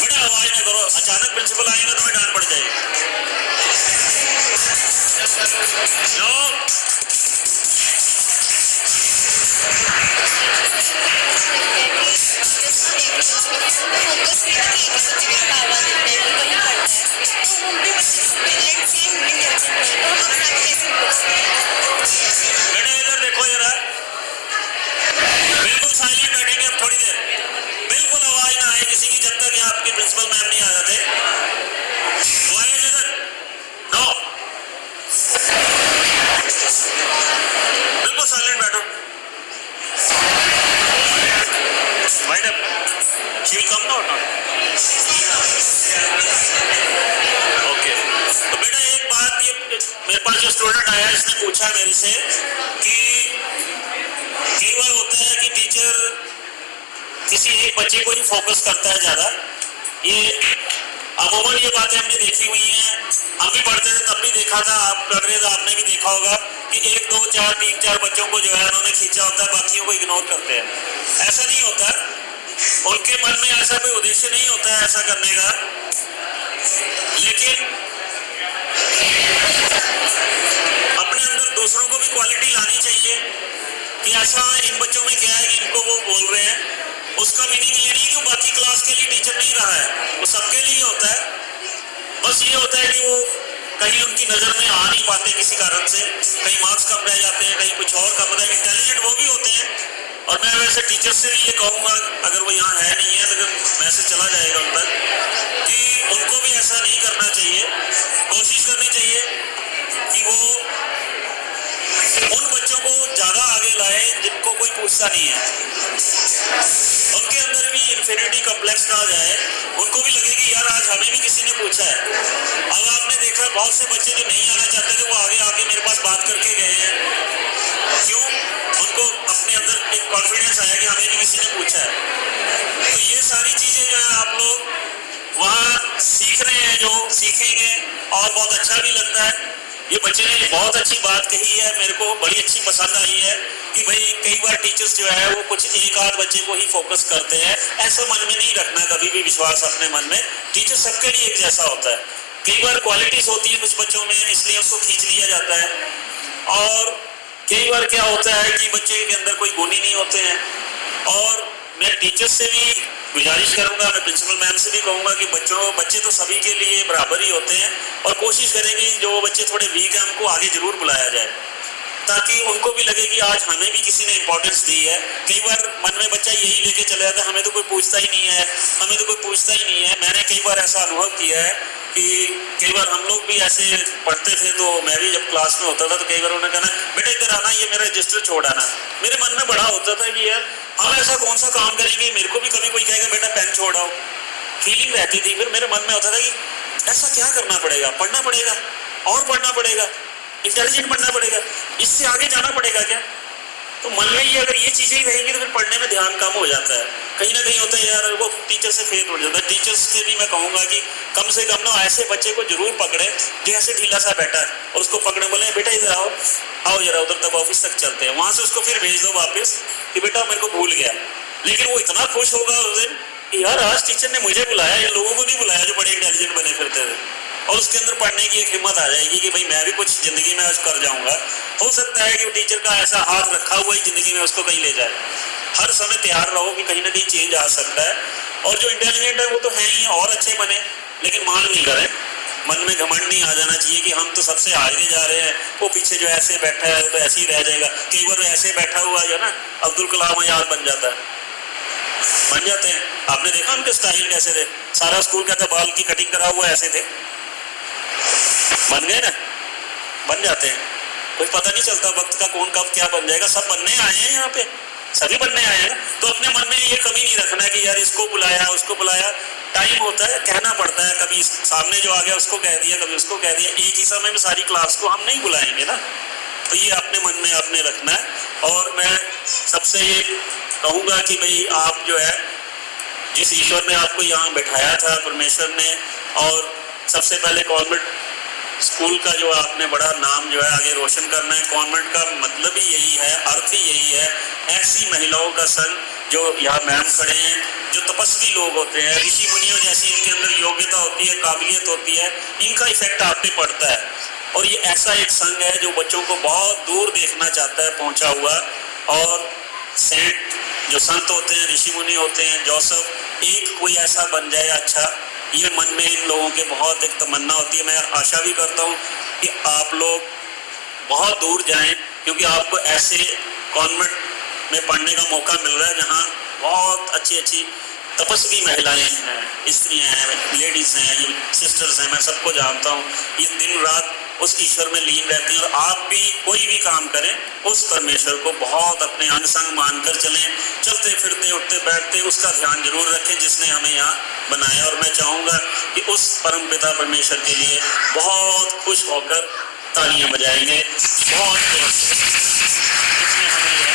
बेटा आवाज ना करो, अचानक प्रिंसिपल आएगा तो मैं डांट पड़ जाएगी। नो बेटा इधर देखो जरा, बिल्कुल साइलेंट बैठेंगे अब थोड़ी देर, बिल्कुल आवाज ना आए किसी की, जब तक यहाँ आपके प्रिंसिपल मैम नहीं आ जाते। वॉइस इधर नो, बिल्कुल साइलेंट बैठो। White up, she will come ना और नॉट? ओके, तो बेटा एक बात, ये मेरे पास जो स्टूडेंट आया इसने पूछा मेरे से कि कई बार होता है कि टीचर किसी एक बच्चे को ही फोकस करता है ज़्यादा। ये अमूमन ये बातें हमने देखी हुई हैं, हम भी पढ़ते थे तब भी देखा था, आप पढ़ रहे थे आपने भी देखा होगा कि 1 2 4 3 4 बच्चों को जो है उन्होंने खींचा होता है, बाकियों को इग्नोर करते हैं। ऐसा नहीं होता, उनके मन में ऐसा कोई उद्देश्य नहीं होता है ऐसा करने का, लेकिन अपने अंदर दूसरों को भी क्वालिटी लानी चाहिए कि ऐसा इन बच्चों में क्या है कि इनको वो बोल रहे हैं। उसका मीनिंग ये नहीं कि वो बाकी क्लास के लिए टीचर नहीं रहा है, वो सबके लिए होता है। बस ये होता है कि वो कहीं उनकी नज़र में आ नहीं पाते किसी कारण से, कहीं मार्क्स कम रह जाते हैं, कहीं कुछ और कम रह, इंटेलिजेंट वो भी होते हैं। और मैं वैसे टीचर से भी ये कहूँगा, अगर वो यहाँ है नहीं है लेकिन मैसेज चला जाएगा उन तक, कि उनको भी ऐसा नहीं करना चाहिए। कोशिश करनी चाहिए कि वो उन बच्चों को ज़्यादा आगे लाए जिनको कोई पूछता नहीं है, उनके अंदर भी इन्फीरियरिटी कॉम्प्लेक्स ना आ जाए, उनको भी लगे कि यार आज हमें भी किसी ने पूछा है। अब आपने देखा बहुत से बच्चे जो नहीं आना चाहते थे वो आगे आके मेरे पास बात करके गए हैं। क्यों? उनको अपने अंदर एक कॉन्फिडेंस आया कि हमें भी किसी ने पूछा है। तो ये सारी चीज़ें जो है आप लोग वहाँ सीख रहे हैं, जो सीखेंगे, और बहुत अच्छा भी लगता है। ये बच्चे ने बहुत अच्छी बात कही है, मेरे को बड़ी अच्छी पसंद आई है कि भाई कई बार टीचर्स जो है वो कुछ एक आध बच्चे को ही फोकस करते हैं। ऐसा मन में नहीं रखना कभी भी विश्वास अपने मन में, टीचर सबके लिए एक जैसा होता है। कई बार क्वालिटीज होती है कुछ बच्चों में, इसलिए उसको खींच लिया जाता है। और कई बार क्या होता है कि बच्चे के अंदर कोई गुण ही नहीं होते हैं। और मैं टीचर से भी गुजारिश करूंगा, मैं प्रिंसिपल मैम से भी कहूंगा कि बच्चे तो सभी के लिए बराबर ही होते हैं, और कोशिश करेंगे जो बच्चे थोड़े वीक हैं उनको आगे जरूर बुलाया जाए, ताकि उनको भी लगे कि आज हमें भी किसी ने इंपॉर्टेंस दी है। कई बार मन में बच्चा यही लेके चला जाता है, हमें तो कोई पूछता ही नहीं है, हमें तो कोई पूछता ही नहीं है। मैंने कई बार ऐसा अनुभव किया है कि कई बार हम लोग भी ऐसे पढ़ते थे, तो मैं भी जब क्लास में होता था तो कई बार उन्होंने कहना बेटा इधर आना, ये मेरा रजिस्टर छोड़ आना। मेरे मन में बड़ा होता था कि यार हम ऐसा कौन सा काम करेंगे, मेरे को भी कभी कोई कहेगा बेटा पेन छोड़ आओ, फीलिंग रहती थी। फिर मेरे मन में होता था कि ऐसा क्या करना पड़ेगा, पढ़ना पड़ेगा और पढ़ना पड़ेगा, इंटेलिजेंट बनना पड़ेगा, इससे आगे जाना पड़ेगा क्या? तो मन में ये अगर ये चीज़ें ही रहेंगी तो फिर पढ़ने में ध्यान कम हो जाता है। कहीं ना कहीं होता है यार वो टीचर से फेल हो जाता है। टीचर्स से भी मैं कहूँगा कि कम से कम ना ऐसे बच्चे को जरूर पकड़े जो ऐसे ढीला सा बैठा है, और उसको पकड़े बोले बेटा इधर आओ, आओ जरा उधर तक ऑफिस तक चलते हैं, वहां से उसको फिर भेज दो वापस कि बेटा मेरे को भूल गया। लेकिन वो इतना खुश होगा उस दिन कि यार आज टीचर ने मुझे बुलाया, ये लोगों को नहीं बुलाया जो बड़े इंटेलिजेंट बने फिरते थे। और उसके अंदर पढ़ने की एक हिम्मत आ जाएगी कि भाई मैं भी कुछ जिंदगी में आज कर जाऊंगा। हो सकता है कि वो टीचर का ऐसा हाथ रखा हुआ ही जिंदगी में उसको कहीं ले जाए। हर समय तैयार रहो कि कहीं ना कहीं चेंज आ सकता है। और जो इंटेलिजेंट है वो तो है ही, और अच्छे बने, लेकिन मान नहीं करें, मन में घमंड नहीं आ जाना चाहिए कि हम तो सबसे आगे जा रहे हैं, वो पीछे जो ऐसे बैठा है तो ऐसे ही रह जाएगा। कई बार ऐसे बैठा हुआ जो ना अब्दुल कलाम याद बन जाता है, बन जाते हैं। आपने देखा उनके स्टाइल कैसे थे, सारा स्कूल का था बाल की कटिंग करा हुआ ऐसे थे, बन गए ना, बन जाते हैं। कोई पता नहीं चलता वक्त का कौन कब क्या बन जाएगा। सब बनने आए हैं यहाँ पे, सभी बनने आए हैं। तो अपने मन में ये कभी नहीं रखना कि यार इसको बुलाया उसको बुलाया। टाइम होता है, कहना पड़ता है, कभी सामने जो आ गया उसको कह दिया, कभी उसको कह दिया। एक ही समय में सारी क्लास को हम नहीं बुलाएंगे ना, तो ये अपने मन में आपने रखना है। और मैं सबसे ये कहूँगा कि भाई आप जो है, जिस ईश्वर ने आपको यहाँ बैठाया था परमेश्वर ने, और सबसे पहले कॉन्वेंट स्कूल का जो आपने बड़ा नाम जो है आगे रोशन करना है। कॉन्वेंट का मतलब ही यही है, अर्थ ही यही है, ऐसी महिलाओं का संग जो यहाँ मैम खड़े हैं, जो तपस्वी लोग होते हैं, ऋषि मुनियों जैसी इनके अंदर योग्यता होती है, काबिलियत होती है, इनका इफेक्ट आप पे पड़ता है। और ये ऐसा एक संघ है जो बच्चों को बहुत दूर देखना चाहता है पहुंचा हुआ। और सेंट जो संत होते हैं, ऋषि मुनि होते हैं, जोसेफ, एक कोई ऐसा बन जाए अच्छा, ये मन में इन लोगों के बहुत एक तमन्ना होती है। मैं आशा भी करता हूँ कि आप लोग बहुत दूर जाएं, क्योंकि आपको ऐसे कॉन्वेंट में पढ़ने का मौका मिल रहा है जहाँ बहुत अच्छी अच्छी तपस्वी महिलाएं हैं, स्त्रियां हैं, लेडीज हैं, ये सिस्टर्स हैं, मैं सबको जानता हूँ। ये दिन रात उस ईश्वर में लीन रहती हैं। और आप भी कोई भी काम करें उस परमेश्वर को बहुत अपने अंग संग मानकर चलें। चलते फिरते उठते बैठते उसका ध्यान जरूर रखें जिसने हमें यहाँ बनाया। और मैं चाहूँगा कि उस परम पिता परमेश्वर के लिए बहुत खुश होकर तालियां बजाएंगे बहुत जोर से, जिसने हमें यह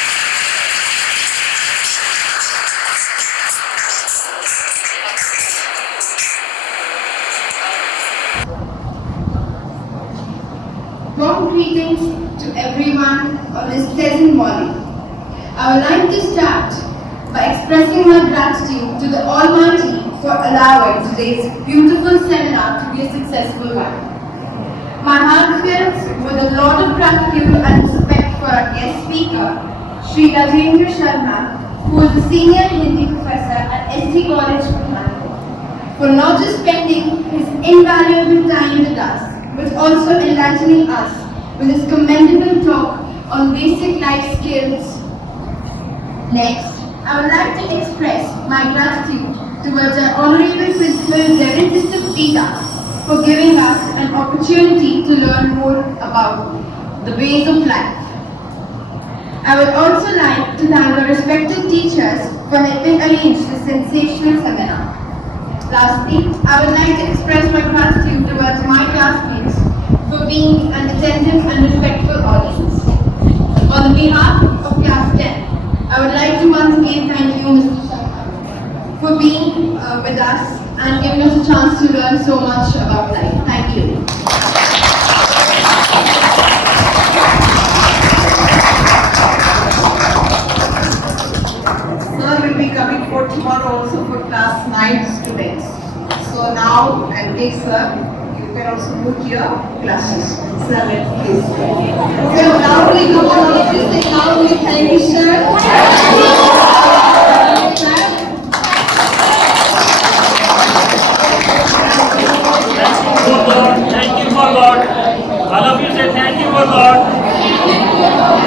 Warm greetings to everyone on this pleasant morning. I would like to start by expressing my gratitude to the Almighty for allowing today's beautiful seminar to be a successful one. My heart fills with a lot of gratitude and respect for our guest speaker, Sri Rajendra Sharma, who is a senior Hindi professor at ST College, Pune, for not just spending his invaluable time with us, but also enlightening us with his commendable talk on basic life skills. Next, I would like to express my gratitude towards our Honorable Principal Reverend Mr. Pita for giving us an opportunity to learn more about the ways of life. I would also like to thank our respected teachers for helping arrange this sensational seminar. Lastly, I would like to express my gratitude towards my classmates for being an attentive and respectful audience. On the behalf of Class 10, I would like to once again thank you, Mr. Sharma, for being with us and giving us a chance to learn so much about life. Thank you. Sir will be coming for tomorrow also for class 9 students. So now I'll take sir. You can also book your classes. Sir, please. So loudly, come on, all of you say loudly, thank you, sir. Thank you for God. All of you say thank you for God.